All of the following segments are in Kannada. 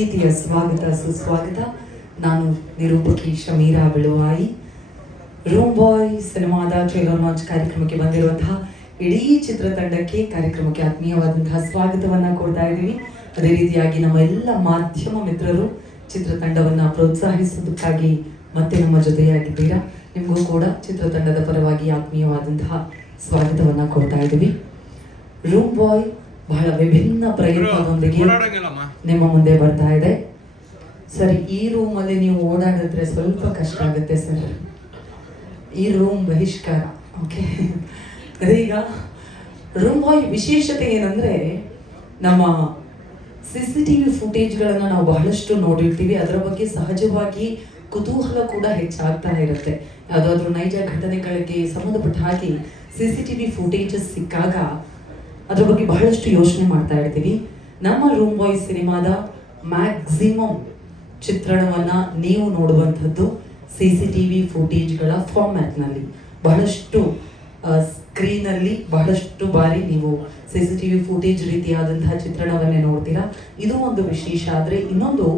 ಪ್ರೀತಿಯ ಸ್ವಾಗತ ಸುಸ್ವಾಗತ. ನಾನು ನಿರೂಪಕಿ ಶಮೀರಾ ಬಿಳುವಾಯಿ. ರೂಮ್ ಬಾಯ್ ಸಿನಿಮಾದ ಟ್ರೇಲರ್ ಲಾಂಚ್ ಕಾರ್ಯಕ್ರಮಕ್ಕೆ ಬಂದಿರುವಂತಹ ಇಡೀ ಚಿತ್ರತಂಡಕ್ಕೆ ಕಾರ್ಯಕ್ರಮಕ್ಕೆ ಆತ್ಮೀಯವಾದಂತಹ ಸ್ವಾಗತವನ್ನ ಕೊಡ್ತಾ ಇದ್ದೀವಿ. ಅದೇ ರೀತಿಯಾಗಿ ನಮ್ಮ ಎಲ್ಲ ಮಾಧ್ಯಮ ಮಿತ್ರರು ಚಿತ್ರತಂಡವನ್ನ ಪ್ರೋತ್ಸಾಹಿಸುವುದಕ್ಕಾಗಿ ಮತ್ತೆ ನಮ್ಮ ಜೊತೆಯಾಗಿದ್ದೀರಾ. ನಿಮಗೂ ಕೂಡ ಚಿತ್ರತಂಡದ ಪರವಾಗಿ ಆತ್ಮೀಯವಾದಂತಹ ಸ್ವಾಗತವನ್ನ ಕೊಡ್ತಾ ಇದ್ದೀವಿ. ರೂಮ್ ಬಾಯ್ ಬಹಳ ವಿಭಿನ್ನ ಪ್ರಯತ್ನದೊಂದಿಗೆ ನಿಮ್ಮ ಮುಂದೆ ಬರ್ತಾ ಇದೆ. ಸರ್, ಈ ರೂಮ್ ಅಲ್ಲಿ ನೀವು ಓಡಾಡಿದ್ರೆ ಸ್ವಲ್ಪ ಕಷ್ಟ ಆಗುತ್ತೆ ಸರ್. ಈ ರೂಮ್ ಬಹಿಷ್ಕಾರ. ಓಕೆ, ಈಗ ರೂಮ್ ಬಾಯ್ ವಿಶೇಷತೆ ಏನಂದ್ರೆ, ನಮ್ಮ CCTV ಫುಟೇಜ್ಗಳನ್ನು ನಾವು ಬಹಳಷ್ಟು ನೋಡಿರ್ತೀವಿ. ಅದರ ಬಗ್ಗೆ ಸಹಜವಾಗಿ ಕುತೂಹಲ ಕೂಡ ಹೆಚ್ಚಾಗ್ತಾ ಇರುತ್ತೆ. ಯಾವುದಾದ್ರೂ ನೈಜ ಘಟನೆಗಳಿಗೆ ಸಂಬಂಧಪಟ್ಟ ಹಾಗೆ CCTV ಫುಟೇಜಸ್ ಸಿಕ್ಕಾಗ ಅದ್ರ ಬಗ್ಗೆ ಬಹಳಷ್ಟು ಯೋಚನೆ ಮಾಡ್ತಾ ಇರ್ತೀವಿ. ನಮ್ಮ ರೂಮ್ ಬಾಯ್ ಸಿನಿಮಾದ ಮ್ಯಾಕ್ಸಿಮಮ್ ಚಿತ್ರಣವನ್ನ ನೀವು ನೋಡುವಂಥದ್ದು CCTV ಫುಟೇಜ್ಗಳ ಫಾರ್ಮ್ಯಾಟ್ನಲ್ಲಿ. ಬಹಳಷ್ಟು ಸ್ಕ್ರೀನಲ್ಲಿ ಬಹಳಷ್ಟು ಬಾರಿ ನೀವು CCTV ಫುಟೇಜ್ ರೀತಿಯಾದಂತಹ ಚಿತ್ರಣವನ್ನೇ ನೋಡ್ತೀರಾ. ಇದು ಒಂದು ವಿಶೇಷ. ಆದರೆ ಇನ್ನೊಂದು,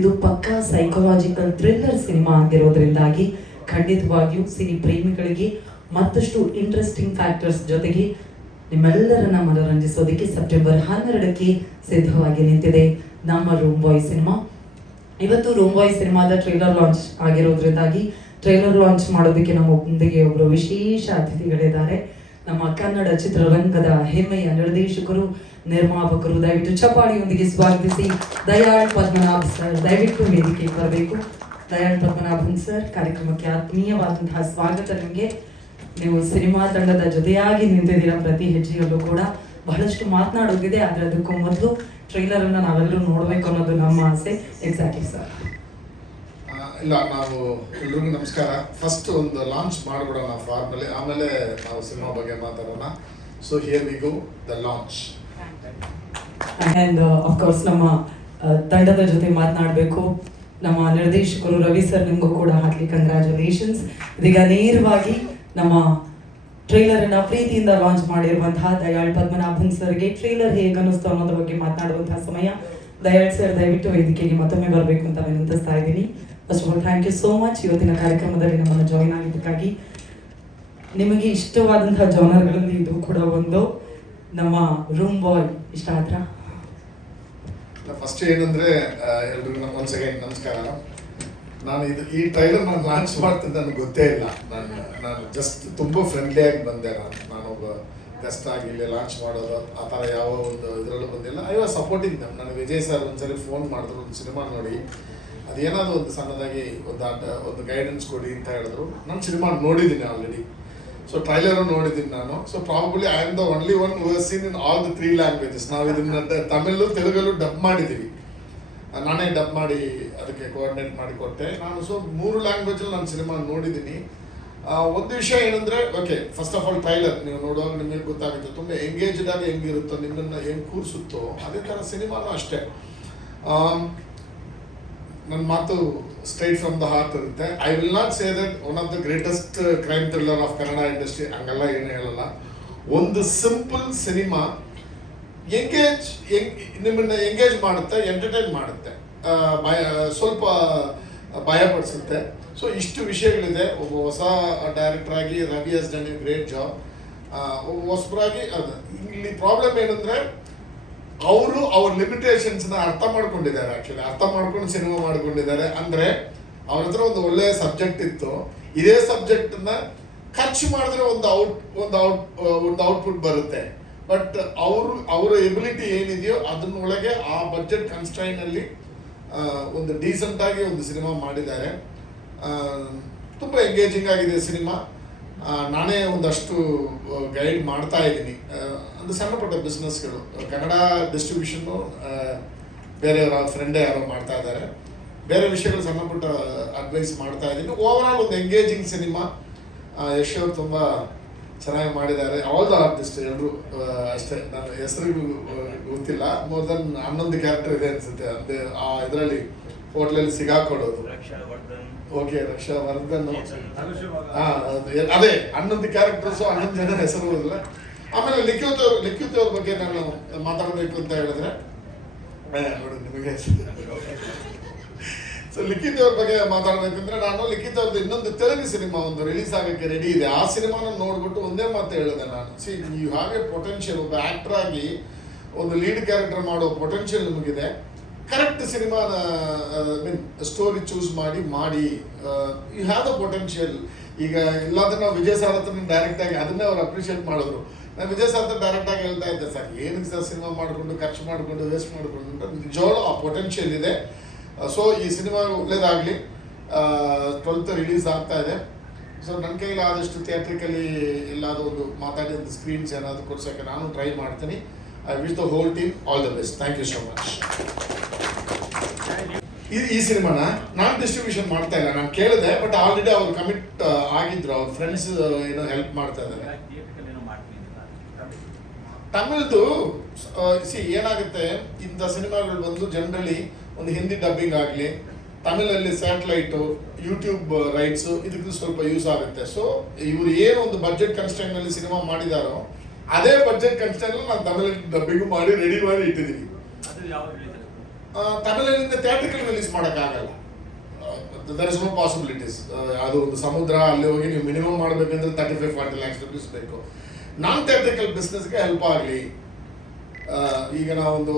ಇದು ಪಕ್ಕಾ ಸೈಕಲಾಜಿಕಲ್ ಥ್ರಿಲ್ಲರ್ ಸಿನಿಮಾ ಆಗಿರೋದ್ರಿಂದಾಗಿ ಖಂಡಿತವಾಗಿಯೂ ಸಿನಿ ಪ್ರೇಮಿಗಳಿಗೆ ಮತ್ತಷ್ಟು ಇಂಟ್ರೆಸ್ಟಿಂಗ್ ಫ್ಯಾಕ್ಟರ್ಸ್ ಜೊತೆಗೆ ನಿಮ್ಮೆಲ್ಲರನ್ನ ಮನರಂಜಿಸೋದಕ್ಕೆ ಸೆಪ್ಟೆಂಬರ್ 12ಕ್ಕೆ ಸಿದ್ಧವಾಗಿ ನಿಂತಿದೆ ನಮ್ಮ ರೂಮ್ ಬಾಯ್ ಸಿನಿಮಾ. ಇವತ್ತು ರೂಮ್ ಬಾಯ್ ಸಿನಿಮಾದ ಟ್ರೇಲರ್ ಲಾಂಚ್ ಆಗಿರೋದ್ರಿಂದಾಗಿ ಟ್ರೇಲರ್ ಲಾಂಚ್ ಮಾಡೋದಕ್ಕೆ ನಮ್ಮ ಮುಂದಿಗೆ ಒಬ್ಬರು ವಿಶೇಷ ಅತಿಥಿಗಳಿದ್ದಾರೆ. ನಮ್ಮ ಕನ್ನಡ ಚಿತ್ರರಂಗದ ಹೆಮ್ಮೆಯ ನಿರ್ದೇಶಕರು, ನಿರ್ಮಾಪಕರು. ದಯವಿಟ್ಟು ಚಪ್ಪಾಳಿಯೊಂದಿಗೆ ಸ್ವಾಗತಿಸಿ ದಯಾಳ್ ಪದ್ಮನಾಭ್ ಸರ್ ದಯವಿಟ್ಟು ವೇದಿಕೆಗೆ ಬರಬೇಕು. ದಯಾಳ್ ಪದ್ಮನಾಭನ್ ಸರ್, ಕಾರ್ಯಕ್ರಮಕ್ಕೆ ಆತ್ಮೀಯವಾದಂತಹ ಸ್ವಾಗತ ನಿಮಗೆ. ನೀವು ಸಿನಿಮಾ ತಂಡದ ಜೊತೆಯಾಗಿ ನಿಂತಿದ್ದೀರಾ ಪ್ರತಿ ಹೆಜ್ಜೆಯಲ್ಲೂ ಕೂಡ. ಬಹಳಷ್ಟು ಮಾತನಾಡೋದಿದೆ, ಆದರೆ ಅದಕ್ಕೂ ಮೊದಲು ಟ್ರೈಲರ್ ಅನ್ನ ನಾವೆಲ್ಲರೂ ನೋಡಬೇಕು ಅನ್ನೋದು ನಮ್ಮ ಆಸೆ. Exactly sir. ಇಲ್ಲ, ನಾವು ಎಲ್ರಿಗೂ ನಮಸ್ಕಾರ. ಫಸ್ಟ್ ಒಂದು ಲಾಂಚ್ ಮಾಡಿಬಿಡೋಣ ಫಾರ್ಮಲ್ಲಿ, ಆಮೇಲೆ ನಾವು ಸಿನಿಮಾ ಬಗ್ಗೆ ಮಾತಾಡೋಣ. So here we go, the launch. And of course ನಮ್ಮ ತಂಡದ ಜೊತೆ ಮಾತನಾಡಬೇಕು ನಮ್ಮ ನಿರ್ದೇಶಕರು ರವಿ ಸರ್. ನಿಮಗೂ ಕೂಡ ಹಾರ್ಟ್ಲಿ ಕಂಗ್ರ್ಯಾಚುಲೇಷನ್ಸ್. ಇದೀಗ ನೇರವಾಗಿ ನಮ್ಮ ಟ್ರೈಲರ್ ಅನ್ನ ಪ್ರೀತಿಯಿಂದ ಲಾಂಚ್ ಮಾಡಿರುವಂತಹ ದಯಾಳ್ ಪದ್ಮನಾಭನ್ ಸರ್ಗೆ ಟ್ರೈಲರ್ ಹೇಗೆ ಅನ್ನಿಸ್ತು ಅನ್ನೋದ್ರ ಬಗ್ಗೆ ಮಾತನಾಡುವಂತಹ ಸಮಯ. ದಯಾಳ್ ಸರ್ ದಯವಿಟ್ಟು ವೇದಿಕೆಗೆ ಮತ್ತೊಮ್ಮೆ ಬರಬೇಕು ಅಂತ ವಿನಂತಿಸ್ತಾ ಇದ್ದೀನಿ. First of all thank you so much ಇವತ್ತಿನ ಕಾರ್ಯಕ್ರಮದಲ್ಲಿ ನಮ್ಮನ್ನು ಜಾಯಿನ್ ಆಗಿದ್ದಕ್ಕಾಗಿ. ನಿಮಗೆ ಇಷ್ಟವಾದಂತಹ ಜಾನರ್ಗಳಲ್ಲಿ ಇದು ಕೂಡ ಒಂದು. ನಮ್ಮ ರೂಮ್ ಬಾಯ್ ಇಷ್ಟ ಆದ್ರ? ಫಸ್ಟ್ ಏನಂದ್ರೆ, ಎಲ್ರಿಗೂ ಒನ್ಸ್ ಅಗೈನ್ ನಮಸ್ಕಾರ. ನಾನು ಈ ಟ್ರೈಲರ್ ನಾನು ಲಾಂಚ್ ಮಾಡ್ತಿದ್ದೆ, ನನಗೆ ಗೊತ್ತೇ ಇಲ್ಲ. ನಾನು ಜಸ್ಟ್ ತುಂಬ ಫ್ರೆಂಡ್ಲಿಯಾಗಿ ಬಂದೆ. ನಾನೊಬ್ಬ ಗೆಸ್ಟ್ ಆಗಿ ಇಲ್ಲಿ ಲಾಂಚ್ ಮಾಡೋದು ಆ ಥರ ಯಾವ ಒಂದು ಇದರಲ್ಲೂ ಬಂದಿಲ್ಲ. ಐ ವಾಸ್ ಸಪೋರ್ಟಿಂಗ್ ದಮ್. ನನಗೆ ವಿಜಯ್ ಸರ್ ಒಂದ್ಸರಿ ಫೋನ್ ಮಾಡಿದ್ರು, ಒಂದು ಸಿನಿಮಾ ನೋಡಿ ಅದೇನಾದ್ರು ಒಂದು ಸಣ್ಣದಾಗಿ ಒಂದು ಗೈಡೆನ್ಸ್ ಕೊಡಿ ಅಂತ ಹೇಳಿದ್ರು. ನಾನು ಸಿನಿಮಾ ನೋಡಿದ್ದೀನಿ ಆಲ್ರೆಡಿ. ಸೊ ಟ್ರೈಲರು ನೋಡಿದ್ದೀನಿ ನಾನು. So probably I am the only one who has seen in all the 3 languages. ನಾವು ಇದನ್ನ ತಮಿಳು, ತೆಲುಗಲ್ಲೂ ಡಬ್ ಮಾಡಿದ್ದೀವಿ. ನಾನೇ ಡಬ್ ಮಾಡಿ ಅದಕ್ಕೆ ಕೋಆರ್ಡಿನೇಟ್ ಮಾಡಿ ಕೊಟ್ಟೆ ನಾನು. ಸೊ 3 ಲ್ಯಾಂಗ್ವೇಜಲ್ಲಿ ನಾನು ಸಿನಿಮಾ ನೋಡಿದ್ದೀನಿ. ಒಂದು ವಿಷಯ ಏನಂದರೆ, okay, first of all trailer ನೀವು ನೋಡುವಾಗ ನಿಮಗೆ ಗೊತ್ತಾಗುತ್ತೆ ತುಂಬ ಎಂಗೇಜ್ಡ್ ಆಗಿ ಹೆಂಗಿರುತ್ತೋ, ನಿಮ್ಮನ್ನು ಹೆಂಗೆ ಕೂರಿಸುತ್ತೋ ಅದೇ ಥರ ಸಿನಿಮಾನು ಅಷ್ಟೇ. ನನ್ನ ಮಾತು ಸ್ಟ್ರೈಟ್ ಫ್ರಮ್ ದ ಹಾರ್ಟ್ ಇರುತ್ತೆ. I will not say that one of the greatest crime thriller of Kannada industry, ಹಂಗೆಲ್ಲ ಏನು ಹೇಳಲ್ಲ. ಒಂದು ಸಿಂಪಲ್ ಸಿನಿಮಾ ನಿಮ್ಮನ್ನ ಎಂಗೇಜ್ ಮಾಡುತ್ತೆ, ಎಂಟರ್ಟೈನ್ ಮಾಡುತ್ತೆ, ಸ್ವಲ್ಪ ಭಯಪಡಿಸುತ್ತೆ. ಸೊ ಇಷ್ಟು ವಿಷಯಗಳಿದೆ. ಒಬ್ಬ ಹೊಸ ಡೈರೆಕ್ಟರ್ ಆಗಿ Ravi has done a great job. ಹೊಸಬರಾಗಿ ಅದು ಇಲ್ಲಿ ಪ್ರಾಬ್ಲಮ್ ಏನಂದ್ರೆ, ಅವರು ಅವ್ರ ಲಿಮಿಟೇಷನ್ಸ್ನ ಅರ್ಥ ಮಾಡ್ಕೊಂಡಿದ್ದಾರೆ. ಆ್ಯಕ್ಚುಲಿ ಅರ್ಥ ಮಾಡ್ಕೊಂಡು ಸಿನಿಮಾ ಮಾಡ್ಕೊಂಡಿದ್ದಾರೆ. ಅಂದರೆ ಅವ್ರ ಹತ್ರ ಒಂದು ಒಳ್ಳೆಯ ಸಬ್ಜೆಕ್ಟ್ ಇತ್ತು. ಇದೇ ಸಬ್ಜೆಕ್ಟನ್ನ ಖರ್ಚು ಮಾಡಿದ್ರೆ ಒಂದು ಔಟ್ಪುಟ್ ಬರುತ್ತೆ. ಬಟ್ ಅವರ ಎಬಿಲಿಟಿ ಏನಿದೆಯೋ ಅದನ್ನೊಳಗೆ ಆ ಬಜೆಟ್ ಕನ್ಸ್ಟ್ರೈನಲ್ಲಿ ಒಂದು ಡೀಸೆಂಟ್ ಆಗಿ ಒಂದು ಸಿನಿಮಾ ಮಾಡಿದ್ದಾರೆ. ತುಂಬ ಎಂಗೇಜಿಂಗ್ ಆಗಿದೆ ಸಿನಿಮಾ. ನಾನೇ ಒಂದಷ್ಟು ಗೈಡ್ ಮಾಡ್ತಾ ಇದ್ದೀನಿ. ಒಂದು ಸಣ್ಣ ಪುಟ್ಟ ಬಿಸ್ನೆಸ್ಗಳು, ಕನ್ನಡ ಡಿಸ್ಟ್ರಿಬ್ಯೂಷನ್ನು ಬೇರೆಯವರ ಫ್ರೆಂಡೇ ಯಾರೋ ಮಾಡ್ತಾ ಇದ್ದಾರೆ. ಬೇರೆ ವಿಷಯಗಳು ಸಣ್ಣ ಪುಟ್ಟ ಅಡ್ವೈಸ್ ಮಾಡ್ತಾ ಇದ್ದೀನಿ. ಓವರಾಲ್ ಒಂದು ಎಂಗೇಜಿಂಗ್ ಸಿನಿಮಾ. ಯಶ್ ಅವರು ತುಂಬ ಚೆನ್ನಾಗಿ ಮಾಡಿದ್ದಾರೆ. ಆಲ್ ದ ಆರ್ಟಿಸ್ಟ್ ಎಲ್ಲರೂ ಅಷ್ಟೇ. ನನ್ನ ಹೆಸರಿಗೂ ಗೊತ್ತಿಲ್ಲ. ಮೋರ್ ದನ್ 11 ಕ್ಯಾರೆಕ್ಟರ್ ಇದೆ ಅನ್ಸುತ್ತೆ. ಅಂದರೆ ಆ ಇದರಲ್ಲಿ ಹೋಟ್ಲಲ್ಲಿ ಸಿಗಾಕೊಡೋದು. ಓಕೆ, ರಕ್ಷಾವರ್ಧನ್. ಅದೇ 11 ಕ್ಯಾರೆಕ್ಟರ್ಸು, 11 ಜನ ಹೆಸರು ಓದಿಲ್ಲ. ಆಮೇಲೆ ಲಿಖಿತ್ ಅವ್ರ ಬಗ್ಗೆ ನಾನು ಮಾತಾಡಬೇಕು ಅಂತ ಹೇಳಿದ್ರೆ, ನೋಡಿ ನಿಮಗೆ. ಸೊ ಲಿಖಿತ್ ಅವ್ರ ಬಗ್ಗೆ ಮಾತಾಡ್ಬೇಕಂದ್ರೆ, ನಾನು ಲಿಖಿತ್ ಅವ್ರದ್ದು ಇನ್ನೊಂದು ತೆಲುಗು ಸಿನಿಮಾ ಒಂದು ರಿಲೀಸ್ ಆಗೋಕ್ಕೆ ರೆಡಿ ಇದೆ. ಆ ಸಿನಿಮಾನ ನೋಡ್ಬಿಟ್ಟು ಒಂದೇ ಮಾತು ಹೇಳಿದೆ ನಾನು, see you have a potential, ಒಬ್ಬ ಆಕ್ಟರ್ ಆಗಿ ಒಂದು ಲೀಡ್ ಕ್ಯಾರೆಕ್ಟರ್ ಮಾಡೋ ಪೊಟೆನ್ಷಿಯಲ್ ನಿಮಗಿದೆ. ಕರೆಕ್ಟ್ ಸಿನಿಮಾನ ಮೀನ್ ಸ್ಟೋರಿ ಚೂಸ್ ಮಾಡಿ ಯು ಹ್ಯಾವ್ ದ ಪೊಟೆನ್ಷಿಯಲ್. ಈಗ ಇಲ್ಲಾಂದ್ರೆ ನಾವು ವಿಜಯ್ ಸರ್ ಹತ್ರ ಡೈರೆಕ್ಟ್ ಆಗಿ ಅದನ್ನೇ ಅವ್ರು ಅಪ್ರಿಷಿಯೇಟ್ ಮಾಡಿದ್ರು. ನಾನು ವಿಜಯ್ ಸರ್ ಹತ್ರ ಡೈರೆಕ್ಟ್ ಆಗಿ ಹೇಳ್ತಾ ಇದ್ದೆ, ಸರ್ ಏನಕ್ಕೆ ಸರ್ ಸಿನಿಮಾ ಮಾಡಿಕೊಂಡು ಖರ್ಚು ಮಾಡಿಕೊಂಡು ವೇಸ್ಟ್ ಮಾಡಿಕೊಂಡು ಅಂತ. ನಿಜವಾಗ್ಲೂ ಆ ಪೊಟೆನ್ಷಿಯಲ್ ಇದೆ. ಸೊ ಈ ಸಿನಿಮಾ ಒಳ್ಳೇದಾಗಲಿ. 12th ರಿಲೀಸ್ ಆಗ್ತಾ ಇದೆ. ಸೊ ನನ್ನ ಕೈಲಿ ಆದಷ್ಟು ಥಿಯೇಟ್ರಿಕಲಿ ಎಲ್ಲಾದರೂ ಒಂದು ಮಾತಾಡಿ ಒಂದು ಸ್ಕ್ರೀನ್ಸ್ ಏನಾದರೂ ಕೊಡ್ಸೋಕ್ಕೆ ನಾನು ಟ್ರೈ ಮಾಡ್ತೀನಿ. I wish the whole team all the best. Thank you so much. ಈ ಸಿನಿಮಾನ ನಾನು ಡಿಸ್ಟ್ರಿಬ್ಯೂಷನ್ ಮಾಡ್ತಾ ಇಲ್ಲ, ನಾನು ಕೇಳಿದೆ, ಬಟ್ ಆಲ್ರೆಡಿ ಅವ್ರು ಕಮಿಟ್ ಆಗಿದ್ರು. ಅವ್ರ ಫ್ರೆಂಡ್ಸ್ ಏನೋ ಹೆಲ್ಪ್ ಮಾಡ್ತಾ ಇದ್ದಾರೆ. ತಮಿಳ್ದು ಏನಾಗುತ್ತೆ, ಇಂಥ ಸಿನಿಮಾಗಳು ಬಂದು ಜನರಲಿ ಒಂದು ಹಿಂದಿ ಡಬ್ಬಿಂಗ್ ಆಗಲಿ, ತಮಿಳಲ್ಲಿ ಸ್ಯಾಟಲೈಟು, ಯೂಟ್ಯೂಬ್ ರೈಟ್ಸು, ಇದಕ್ಕೂ ಸ್ವಲ್ಪ ಯೂಸ್ ಆಗುತ್ತೆ. ಸೊ ಇವರು ಏನು ಒಂದು ಬಡ್ಜೆಟ್ ಕನ್ಸ್ಟೆಂಟ್ನಲ್ಲಿ ಸಿನಿಮಾ ಮಾಡಿದಾರೋ ಅದೇ ಬಡ್ಜೆಟ್ ಕನ್ಸ್ಟೆಂಟ್ನಲ್ಲಿ ನಾನು ತಮಿಳಲ್ಲಿ ಡಬ್ಬಿಂಗ್ ಮಾಡಿ ರೆಡಿ ಮಾಡಿ ಇಟ್ಟಿದ್ದೀನಿ. ತಮಿಳಿನಿಂದ ಥಿಯೇಟ್ರಿಕಲ್ ರಿಲೀಸ್ ಮಾಡೋಕ್ಕಾಗಲ್ಲ, ದರ್ ಇಸ್ ನೋ ಪಾಸಿಬಿಲಿಟೀಸ್. ಅದು ಒಂದು ಸಮುದ್ರ, ಅಲ್ಲಿ ಹೋಗಿ ನೀವು ಮಿನಿಮಮ್ ಮಾಡಬೇಕಂದ್ರೆ 35-40 lakhs rupees ಬೇಕು. ನಾನ್ ಥಿಯೇಟ್ರಿಕಲ್ ಬಿಸ್ನೆಸ್ಗೆ ಹೆಲ್ಪ್ ಆಗಲಿ. ಈಗ ನಾವು ಒಂದು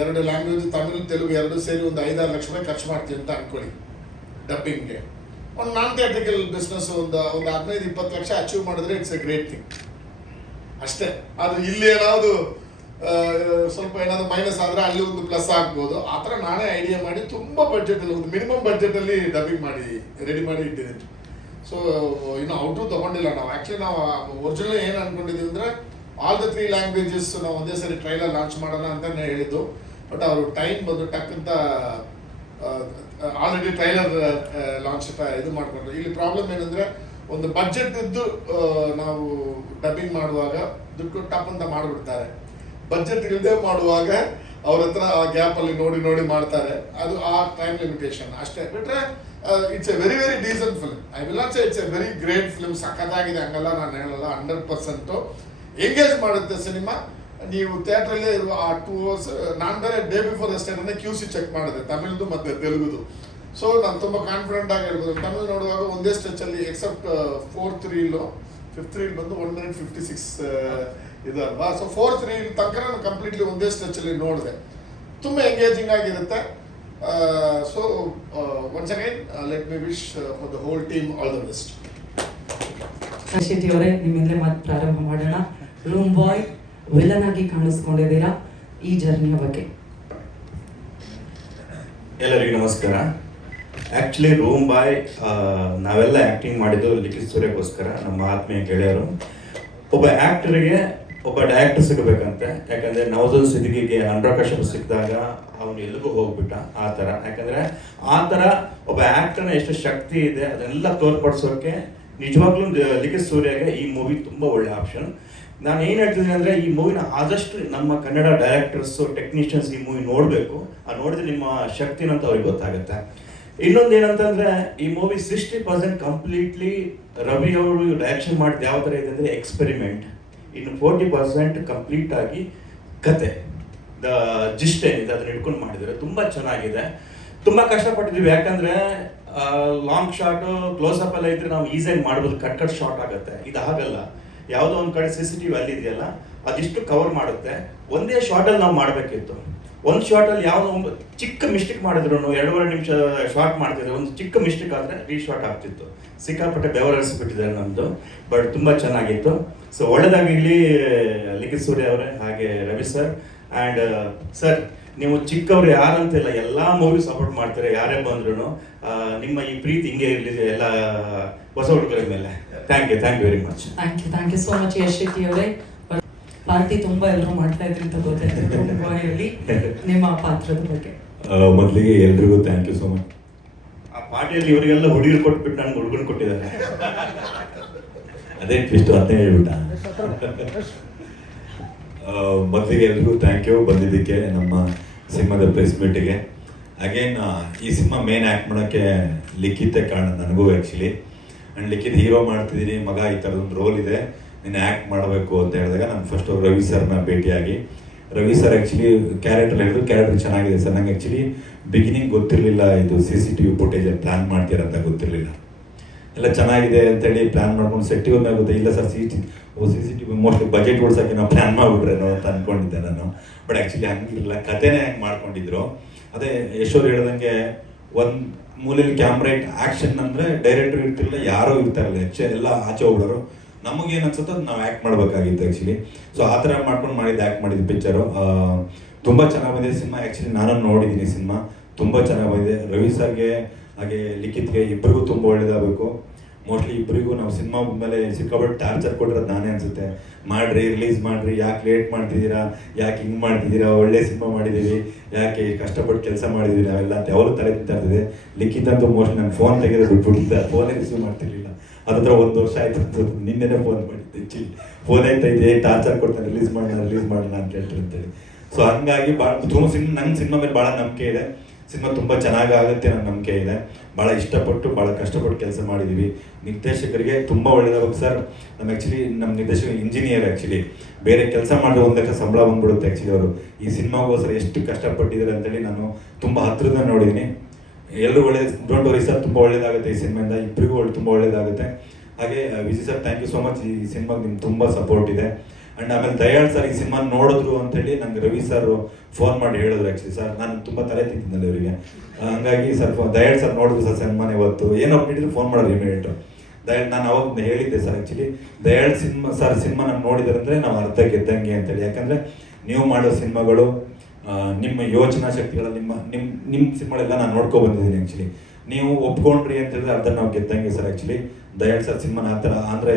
2 ಲ್ಯಾಂಗ್ವೇಜ್, ತಮಿಳು ತೆಲುಗು 2 ಸೇರಿ ಒಂದು 5-6 ಲಕ್ಷ ರೂಪಾಯಿ ಖರ್ಚು ಮಾಡ್ತೀವಿ ಅಂತ ಅನ್ಕೊಳ್ಳಿ ಡಬ್ಬಿಂಗ್ಗೆ. ಒಂದು ನಾನ್ ಥಿಯೇಟ್ರಿಕಲ್ ಬಿಸ್ನೆಸ್ ಒಂದು 15-20 ಲಕ್ಷ ಅಚೀವ್ ಮಾಡಿದ್ರೆ ಇಟ್ಸ್ ಎ ಗ್ರೇಟ್ ಥಿಂಗ್ ಅಷ್ಟೇ. ಅದು ಇಲ್ಲಿ ಏನಾದ್ರು ಸ್ವಲ್ಪ ಏನಾದ್ರು ಮೈನಸ್ ಆದರೆ ಅಲ್ಲಿ ಒಂದು ಪ್ಲಸ್ ಆಗ್ಬೋದು. ಆ ಥರ ನಾನೇ ಐಡಿಯಾ ಮಾಡಿ ತುಂಬ ಬಡ್ಜೆಟಲ್ಲಿ, ಒಂದು ಮಿನಿಮಮ್ ಬಡ್ಜೆಟಲ್ಲಿ ಡಬ್ಬಿಂಗ್ ಮಾಡಿ ರೆಡಿ ಮಾಡಿ ಇಟ್ಟಿದ್ದೀನಿ. ಸೊ ಇನ್ನು ಔಟು ತೊಗೊಂಡಿಲ್ಲ ನಾವು. ಆ್ಯಕ್ಚುಲಿ ನಾವು ಒರಿಜಿನಲ್ ಏನು ಅಂದ್ಕೊಂಡಿದ್ದೀವಿ ಅಂದರೆ ಆಲ್ ದ 3 ಲ್ಯಾಂಗ್ವೇಜಸ್ ನಾವು ಒಂದೇ ಸರಿ ಟ್ರೈಲರ್ ಲಾಂಚ್ ಮಾಡೋಣ ಅಂತಲೇ ಹೇಳಿದ್ದು. ಬಟ್ ಅವರು ಟೈಮ್ ಬಂದು ಟಕ್ ಅಂತ ಆಲ್ರೆಡಿ ಟ್ರೈಲರ್ ಲಾಂಚ್ ಇದು ಮಾಡಿಕೊಂಡ್ರು. ಇಲ್ಲಿ ಪ್ರಾಬ್ಲಮ್ ಏನಂದರೆ, ಒಂದು ಬಡ್ಜೆಟ್ ಇದ್ದು ನಾವು ಡಬ್ಬಿಂಗ್ ಮಾಡುವಾಗ ದುಡ್ಡು ಟಪ್ ಅಂತ ಮಾಡಿಬಿಡ್ತಾರೆ. ಬಡ್ಜೆಟ್ ಇಲ್ಲದೆ ಮಾಡುವಾಗ ಅವ್ರ ಹತ್ರ ಆ ಗ್ಯಾಪಲ್ಲಿ ನೋಡಿ ಮಾಡ್ತಾರೆ. ಅದು ಆ ಟೈಮ್ ಲಿಮಿಟೇಷನ್ ಅಷ್ಟೇ. ಬಿಟ್ರೆ it's A very decent film. I will not say it's A very great film. ಸಖತ್ತಾಗಿದೆ ಹಂಗಲ್ಲ ನಾನು ಹೇಳಲ್ಲ. 100% ಎಂಗೇಜ್ ಮಾಡುತ್ತೆ ಸಿನಿಮಾ. ನೀವು ಥಿಯೇಟ್ರಲ್ಲೇ ಇರುವ ಆ 2 hours, ನಾನು ಬೇರೆ ಡೇ ಬಿಫೋರ್ ಅಷ್ಟೇ QC ಚೆಕ್ ಮಾಡಿದೆ, ತಮಿಳ್ದು ಮತ್ತು ತೆಲುಗುದು. ಸೊ ನಾನು ತುಂಬ ಕಾನ್ಫಿಡೆಂಟ್ ಆಗಿ ಹೇಳ್ಬೋದು. ತಮಿಳು ನೋಡುವಾಗ ಒಂದೇ ಸ್ಟ್ರೆಚಲ್ಲಿ accept 4th reel, 5th reel ಬಂದು 1 minute 56 ಇದು ಅಲ್ವಾ. ಸೊ 4th reel ತನಕ ನಾನು ಕಂಪ್ಲೀಟ್ಲಿ ಒಂದೇ ಸ್ಟ್ರೆಚಲ್ಲಿ ನೋಡಿದೆ. ತುಂಬ ಎಂಗೇಜಿಂಗ್ ಆಗಿರುತ್ತೆ. So once again let me wish for the whole team all the best. Shetty ಅವರೇ, ನಿಮ್ಮಿಂದಲೇ ಮಾತು ಪ್ರಾರಂಭ ಮಾಡೋಣ. ರೂಮ್ ಬಾಯ್ ವಿಲನ್ ಆಗಿ ಕಾಣಿಸ್ಕೊಂಡಿದ್ದೀರಾ, ಈ ಜರ್ನಿಯ ಬಗ್ಗೆ. ಎಲ್ಲರಿಗೂ ನಮಸ್ಕಾರ. ಆ್ಯಕ್ಚುಲಿ ರೂಮ್ ಬಾಯ್ ನಾವೆಲ್ಲ ಆ್ಯಕ್ಟಿಂಗ್ ಮಾಡಿದ್ದು ಲಿಖಿತ್ ಸೂರ್ಯಕ್ಕೋಸ್ಕರ, ನಮ್ಮ ಆತ್ಮೀಯ ಗೆಳೆಯರು. ಒಬ್ಬ ಆ್ಯಕ್ಟರಿಗೆ ಒಬ್ಬ ಡೈರೆಕ್ಟರ್ ಸಿಗಬೇಕಂತೆ. ಯಾಕಂದರೆ ನವಜೋತ್ ಸಿದ್ದಿಕಿಗೆ ಅನುರಾಗ್ ಸಿಕ್ಕಿದಾಗ ಅವನು ಎಲ್ಲಿಗೂ ಹೋಗ್ಬಿಟ್ಟ ಆ ಥರ. ಯಾಕಂದರೆ ಆ ಥರ ಒಬ್ಬ ಆ್ಯಕ್ಟರ್ನ ಎಷ್ಟು ಶಕ್ತಿ ಇದೆ ಅದನ್ನೆಲ್ಲ ತೋರ್ಪಡಿಸೋಕ್ಕೆ ನಿಜವಾಗ್ಲೂ ಲಿಖಿತ್ ಸೂರ್ಯಗೆ ಈ ಮೂವಿ ತುಂಬ ಒಳ್ಳೆ ಆಪ್ಷನ್. ನಾನು ಏನು ಹೇಳ್ತಿದ್ದೀನಿ ಅಂದರೆ, ಈ ಮೂವಿನ ಆದಷ್ಟು ನಮ್ಮ ಕನ್ನಡ ಡೈರೆಕ್ಟರ್ಸು, ಟೆಕ್ನಿಷಿಯನ್ಸ್ ಈ ಮೂವಿ ನೋಡಬೇಕು. ನೋಡಿದ್ರೆ ನಿಮ್ಮ ಶಕ್ತಿನಂತ ಅವ್ರಿಗೆ ಗೊತ್ತಾಗುತ್ತೆ. ಇನ್ನೊಂದು ಏನಂತಂದರೆ, ಈ ಮೂವಿ 60% ಕಂಪ್ಲೀಟ್ಲಿ ರವಿ ಅವರು ಡೈರೆಕ್ಷನ್ ಮಾಡಿದ ಯಾವ ಥರ ಇದೆ ಅಂದರೆ ಎಕ್ಸ್ಪೆರಿಮೆಂಟ್. ಇನ್ನು 40% ಕಂಪ್ಲೀಟ್ ಆಗಿ ಕತೆ, ಜಿಸ್ಟ್ ಏನಿದೆ ಅದನ್ನ ಹಿಡ್ಕೊಂಡು ಮಾಡಿದ್ದಾರೆ. ತುಂಬ ಚೆನ್ನಾಗಿದೆ. ತುಂಬ ಕಷ್ಟಪಟ್ಟಿದ್ದೀವಿ. ಯಾಕಂದರೆ ಲಾಂಗ್ ಶಾಟು, ಕ್ಲೋಸಪ್ ಎಲ್ಲ ಇದ್ರೆ ನಾವು ಈಸಿಯಾಗಿ ಮಾಡ್ಬೋದು, ಕಟ್ ಶಾರ್ಟ್ ಆಗುತ್ತೆ. ಇದು ಹಾಗಲ್ಲ. ಯಾವುದೋ ಒಂದು ಕಡೆ CCTV ಅಲ್ಲಿ ಇದೆಯಲ್ಲ, ಅದಿಷ್ಟು ಕವರ್ ಮಾಡುತ್ತೆ. ಒಂದೇ ಶಾರ್ಟಲ್ಲಿ ನಾವು ಮಾಡಬೇಕಿತ್ತು. ಒಂದು ಶಾರ್ಟಲ್ಲಿ ಯಾವುದೋ ಒಂದು ಚಿಕ್ಕ ಮಿಸ್ಟೇಕ್ ಮಾಡಿದ್ರು, 2.5 ನಿಮಿಷ ಶಾರ್ಟ್ ಮಾಡ್ತಿದ್ರು, ಒಂದು ಚಿಕ್ಕ ಮಿಸ್ಟೇಕ್ ಆದರೆ ರೀಶಾರ್ಟ್ ಆಗ್ತಿತ್ತು. ಸಿಕ್ಕಾಪಟ್ಟೆ ಬೆವರಿಸ್ಬಿಟ್ಟಿದ್ದಾರೆ ನಮ್ಮದು. ಬಟ್ ತುಂಬ ಚೆನ್ನಾಗಿತ್ತು. ಸೊ ಒಳ್ಳೆದಾಗಿರಲಿ ಲಿಖಿತ್ ಸೂರ್ಯ ಅವರೇ, ಹಾಗೆ ರವಿ ಸರ್. ಆ್ಯಂಡ್ ಸರ್, ನೀವು ಚಿಕ್ಕವರು ಯಾರಂತಿಲ್ಲ, ಎಲ್ಲ ಮೂವಿ ಸಪೋರ್ಟ್ ಮಾಡ್ತಾರೆ ಯಾರೇ ಬಂದ್ರು. ನಿಮ್ಮ ಈ ಪ್ರೀತಿ ಹಿಂಗೆ ಇರಲಿ ಎಲ್ಲ ಹೊಸ ಹುಡುಗರ ಮೇಲೆ. Thank you very much. Thank you so much Yash Shetty ಅವರೇ. ಪಾರ್ಟಿ ತುಂಬಾ ಎಲ್ಲರೂ ಮಾಡ್ತಾ ಇದ್ರಿ ಅಂತ ಗೊತ್ತಾಯ್ತು. ನಿಮ್ಮ ಪಾತ್ರದ ಬಗ್ಗೆ ಮೊದಲಿಗೆ ಎಲ್ರಿಗೂ ಥ್ಯಾಂಕ್ ಯು ಸೋ ಮಚ್. ಆ ಪಾರ್ಟಿಯಲ್ಲಿ ಇವರಿಗೆಲ್ಲ ಹುಡುಗರು ಕೊಟ್ಬಿಟ್ಟು ನನಗೆ ಹುಡುಗನ ಕೊಟ್ಟಿದ್ದಾರೆ. ಅದೇ ಟ್ವಿಸ್ಟ್, ಅದನ್ನೇ ಹೇಳ್ಬಿಟ್ಟ. ಮೊದಲಿಗೆ ಎಲ್ರಿಗೂ ಥ್ಯಾಂಕ್ ಯು ಬಂದಿದ್ದಕ್ಕೆ, ನಮ್ಮ ಸಿನಿಮಾದ ಪ್ರೆಸ್ ಮೀಟಿಗೆ. ಅಗೇನ್ ಈ ಸಿನಿಮಾ ಮೇನ್ ಆ್ಯಕ್ಟ್ ಮಾಡೋಕ್ಕೆ ಲಿಖಿತೇ ಕಾರಣ ನನಗೂ ಆ್ಯಕ್ಚುಲಿ. ಆ್ಯಂಡ್ ಲಿಖಿತ್ ಹೀರೋ ಮಾಡ್ತಿದ್ದೀನಿ ಮಗ, ಈ ಥರದೊಂದು ರೋಲ್ ಇದೆ, ನೀನು ಆ್ಯಕ್ಟ್ ಮಾಡಬೇಕು ಅಂತ ಹೇಳಿದಾಗ ನಾನು ಫಸ್ಟ್ ರವಿ ಸರ್ನ ಭೇಟಿಯಾಗಿ ರವಿ ಸರ್ ಆ್ಯಕ್ಚುಲಿ ಕ್ಯಾರೆಕ್ಟರ್ ಹೇಳಿದ್ರು, ಕ್ಯಾರೆಕ್ಟರ್ ಚೆನ್ನಾಗಿದೆ ಸರ್. ನಂಗೆ ಆ್ಯಕ್ಚುಲಿ ಬಿಗಿನಿಂಗ್ ಗೊತ್ತಿರಲಿಲ್ಲ ಇದು CCTV ಫುಟೇಜಲ್ಲಿ ಪ್ಲ್ಯಾನ್ ಮಾಡ್ತೀರಂತ ಗೊತ್ತಿರಲಿಲ್ಲ. ಎಲ್ಲ ಚೆನ್ನಾಗಿದೆ ಅಂತೇಳಿ ಪ್ಲ್ಯಾನ್ ಮಾಡ್ಕೊಂಡು ಸೆಟ್ಟಿಗೆ ಹೋದ್ಮೇಲೆ ಗೊತ್ತಾ, ಇಲ್ಲ ಸರ್ CCTV ಮೋಸ್ಟ್ಲಿ ಬಜೆಟ್ ಉಳ್ಸೋಕ್ಕೆ ನಾವು ಪ್ಲ್ಯಾನ್ ಮಾಡಿಬಿಟ್ರೇನೋ ಅಂತ ಅಂದ್ಕೊಂಡಿದ್ದೆ ನಾನು. ಬಟ್ ಆ್ಯಕ್ಚುಲಿ ಹಂಗಿರಲಿಲ್ಲ, ಕಥೆನೇ ಹೆಂಗೆ ಮಾಡ್ಕೊಂಡಿದ್ರು. ಅದೇ ಯಶೋರ್ ಹೇಳ್ದಂಗೆ ಒಂದು ಮೂಲೆಯಲ್ಲಿ ಕ್ಯಾಮ್ರಾ ಇಟ್ಟು ಆ್ಯಕ್ಷನ್ ಅಂದರೆ ಡೈರೆಕ್ಟರ್ ಇರ್ತಿರಲಿಲ್ಲ, ಯಾರೂ ಇರ್ತಾರಲ್ಲ, ಎಲ್ಲ ಆಚೆ ಹೋಗ್ಬಿಡೋರು. ನಮಗೇನು ಅನ್ಸುತ್ತೋ ಅದು ನಾವು ಆ್ಯಕ್ಟ್ ಮಾಡಬೇಕಾಗಿತ್ತು ಆ್ಯಕ್ಚುಲಿ. ಸೊ ಆ ಥರ ಮಾಡ್ಕೊಂಡು ಆ್ಯಕ್ಟ್ ಮಾಡಿದ್ದು ಪಿಕ್ಚರು. ತುಂಬ ಚೆನ್ನಾಗಿ ಬಂದಿದೆ ಸಿನಿಮಾ. ಆ್ಯಕ್ಚುಲಿ ನಾನು ನೋಡಿದ್ದೀನಿ ಸಿನಿಮಾ, ತುಂಬ ಚೆನ್ನಾಗಿ ಬಂದಿದೆ. ರವಿ ಸರ್ಗೆ ಹಾಗೆ ಲಿಖಿತ್ಗೆ ಇಬ್ಬರಿಗೂ ತುಂಬ ಒಳ್ಳೇದಾಗಬೇಕು. ಮೋಸ್ಟ್ಲಿ ಇಬ್ಬರಿಗೂ ನಾವು ಸಿನಿಮಾ ಮೇಲೆ ಸಿಕ್ಕಾಪಟ್ಟೆ ಟಾರ್ಚರ್ ಕೊಟ್ಟಿರೋದು ನಾನೇ ಅನಿಸುತ್ತೆ. ಮಾಡಿರಿ, ರಿಲೀಸ್ ಮಾಡಿರಿ, ಯಾಕೆ ಲೇಟ್ ಮಾಡ್ತಿದ್ದೀರಾ, ಯಾಕೆ ಹಿಂಗೆ ಮಾಡ್ತಿದ್ದೀರಾ, ಒಳ್ಳೆ ಸಿನಿಮಾ ಮಾಡಿದ್ದೀವಿ, ಯಾಕೆ ಕಷ್ಟಪಟ್ಟು ಕೆಲಸ ಮಾಡಿದ್ದೀವಿ ನಾವೆಲ್ಲ ಅಂತ ಯಾವಾಗಲೂ ತಲೆ ತಿಂತಾ ಇರ್ತಿದೆ. ಲಿಖಿತ್ ಅಂತೂ ಮೋಸ್ಟ್ಲಿ ನಾನು ಫೋನ್ ತೆಗೆದು ಬಿಟ್ಬಿಟ್ಟಿದ್ದೆ, ಫೋನೇ ರಿಸೀವ್ ಮಾಡ್ತಿರ್ಲಿಲ್ಲ. ಅದ್ರ 1 ವರ್ಷ ಆಯ್ತು ಅಂತ ನಿನ್ನೆನೇ ಫೋನ್ ಮಾಡಿದ್ದೆ. ಆ್ಯಕ್ಚುಲಿ ಫೋನ್ ಆಯ್ತಾ ಇದೆ, ಟಾರ್ಚರ್ ಕೊಡ್ತಾನೆ, ರಿಲೀಸ್ ಮಾಡೋಣ ಅಂತ ಹೇಳ್ತಾರೆ ಅಂತೇಳಿ. ಸೊ ಹಂಗಾಗಿ ಭಾಳ ನಂಗೆ ಸಿನಿಮಾ ಮೇಲೆ ಭಾಳ ನಂಬಿಕೆ ಇದೆ. ಸಿನಿಮಾ ತುಂಬ ಚೆನ್ನಾಗಾಗುತ್ತೆ ನನ್ನ ನಂಬಿಕೆ ಇದೆ. ಭಾಳ ಇಷ್ಟಪಟ್ಟು ಭಾಳ ಕಷ್ಟಪಟ್ಟು ಕೆಲಸ ಮಾಡಿದ್ದೀವಿ. ನಿರ್ದೇಶಕರಿಗೆ ತುಂಬ ಒಳ್ಳೆಯದಾಗಬೇಕು ಸರ್. ನಮ್ಮ ನಿರ್ದೇಶಕ ಇಂಜಿನಿಯರ್ ಆ್ಯಕ್ಚುಲಿ ಬೇರೆ ಕೆಲಸ ಮಾಡಿದ್ರೆ 1 ಲಕ್ಷ ಸಂಬಳ ಬಂದ್ಬಿಡುತ್ತೆ. ಆ್ಯಕ್ಚುಲಿ ಅವರು ಈ ಸಿನಿಮಾಗೋಸ್ಕರ ಎಷ್ಟು ಕಷ್ಟಪಟ್ಟಿದ್ದಾರೆ ಅಂತೇಳಿ ನಾನು ತುಂಬ ಹತ್ತಿರದಿಂದ ನೋಡಿದ್ದೀನಿ. ಎಲ್ಲರೂ ಡೋಂಟ್ ವರಿ ಸರ್, ತುಂಬ ಒಳ್ಳೇದಾಗುತ್ತೆ ಈ ಸಿನಿಮಾಯಿಂದ, ಇಬ್ಬರಿಗೂ ತುಂಬ ಒಳ್ಳೇದಾಗುತ್ತೆ. ಹಾಗೆ Vijay sir, thank you so much. ಈ ಸಿನಿಮಾಗೆ ನಿಮ್ಗೆ ತುಂಬ ಸಪೋರ್ಟ್ ಇದೆ. ಆ್ಯಂಡ್ ಆಮೇಲೆ ದಯಾಳ್ ಸರ್ ಈ ಸಿನಿಮಾ ನೋಡಿದ್ರು ಅಂತೇಳಿ ನಂಗೆ ರವಿ ಸರ್ ಫೋನ್ ಮಾಡಿ ಹೇಳಿದ್ರು. ಆ್ಯಕ್ಚುಲಿ ಸರ್ ನಾನು ತುಂಬ ತಲೆ ತಿಂತಿದ್ನಲ್ಲ ಇವರಿಗೆ, ಹಂಗಾಗಿ ಸರ್ ದಯಾಳ್ ಸರ್ ನೋಡಿದ್ರು ಸರ್ ಸಿನಿಮಾನ ಇವತ್ತು, ಏನೋ ಅಪ್ಡೇಟ್ ಫೋನ್ ಮಾಡೋರು ಇಮಿಡಿಯೇಟು. ನಾನು ಅವಾಗ ಹೇಳಿದ್ದೆ ಸರ್, ಆ್ಯಕ್ಚುಲಿ ದಯಾಳ್ ಸಿನಿಮಾ ನಾನು ನೋಡಿದ್ರಂದರೆ ನಾವು ಅರ್ಧ ಗೆದ್ದಂಗೆ ಅಂತೇಳಿ. ಯಾಕಂದರೆ ನೀವು ಮಾಡೋ ಸಿನಿಮಾಗಳು, ನಿಮ್ಮ ಯೋಚನಾ ಶಕ್ತಿಗಳ, ನಿಮ್ಮ ಸಿನಿಮಾಗಳೆಲ್ಲ ನಾನು ನೋಡ್ಕೊ ಬಂದಿದ್ದೀನಿ. ಆ್ಯಕ್ಚುಲಿ ನೀವು ಒಪ್ಕೊಂಡ್ರಿ ಅಂತ ಹೇಳಿದ್ರೆ ಅರ್ಧ ನಾವು ಗೆದ್ದಂಗೆ ಸರ್. ಆ್ಯಕ್ಚುಲಿ ದಯಾಳ್ ಸರ್ ಸಿನಿಮಾನ ಆ ಥರ ಅಂದರೆ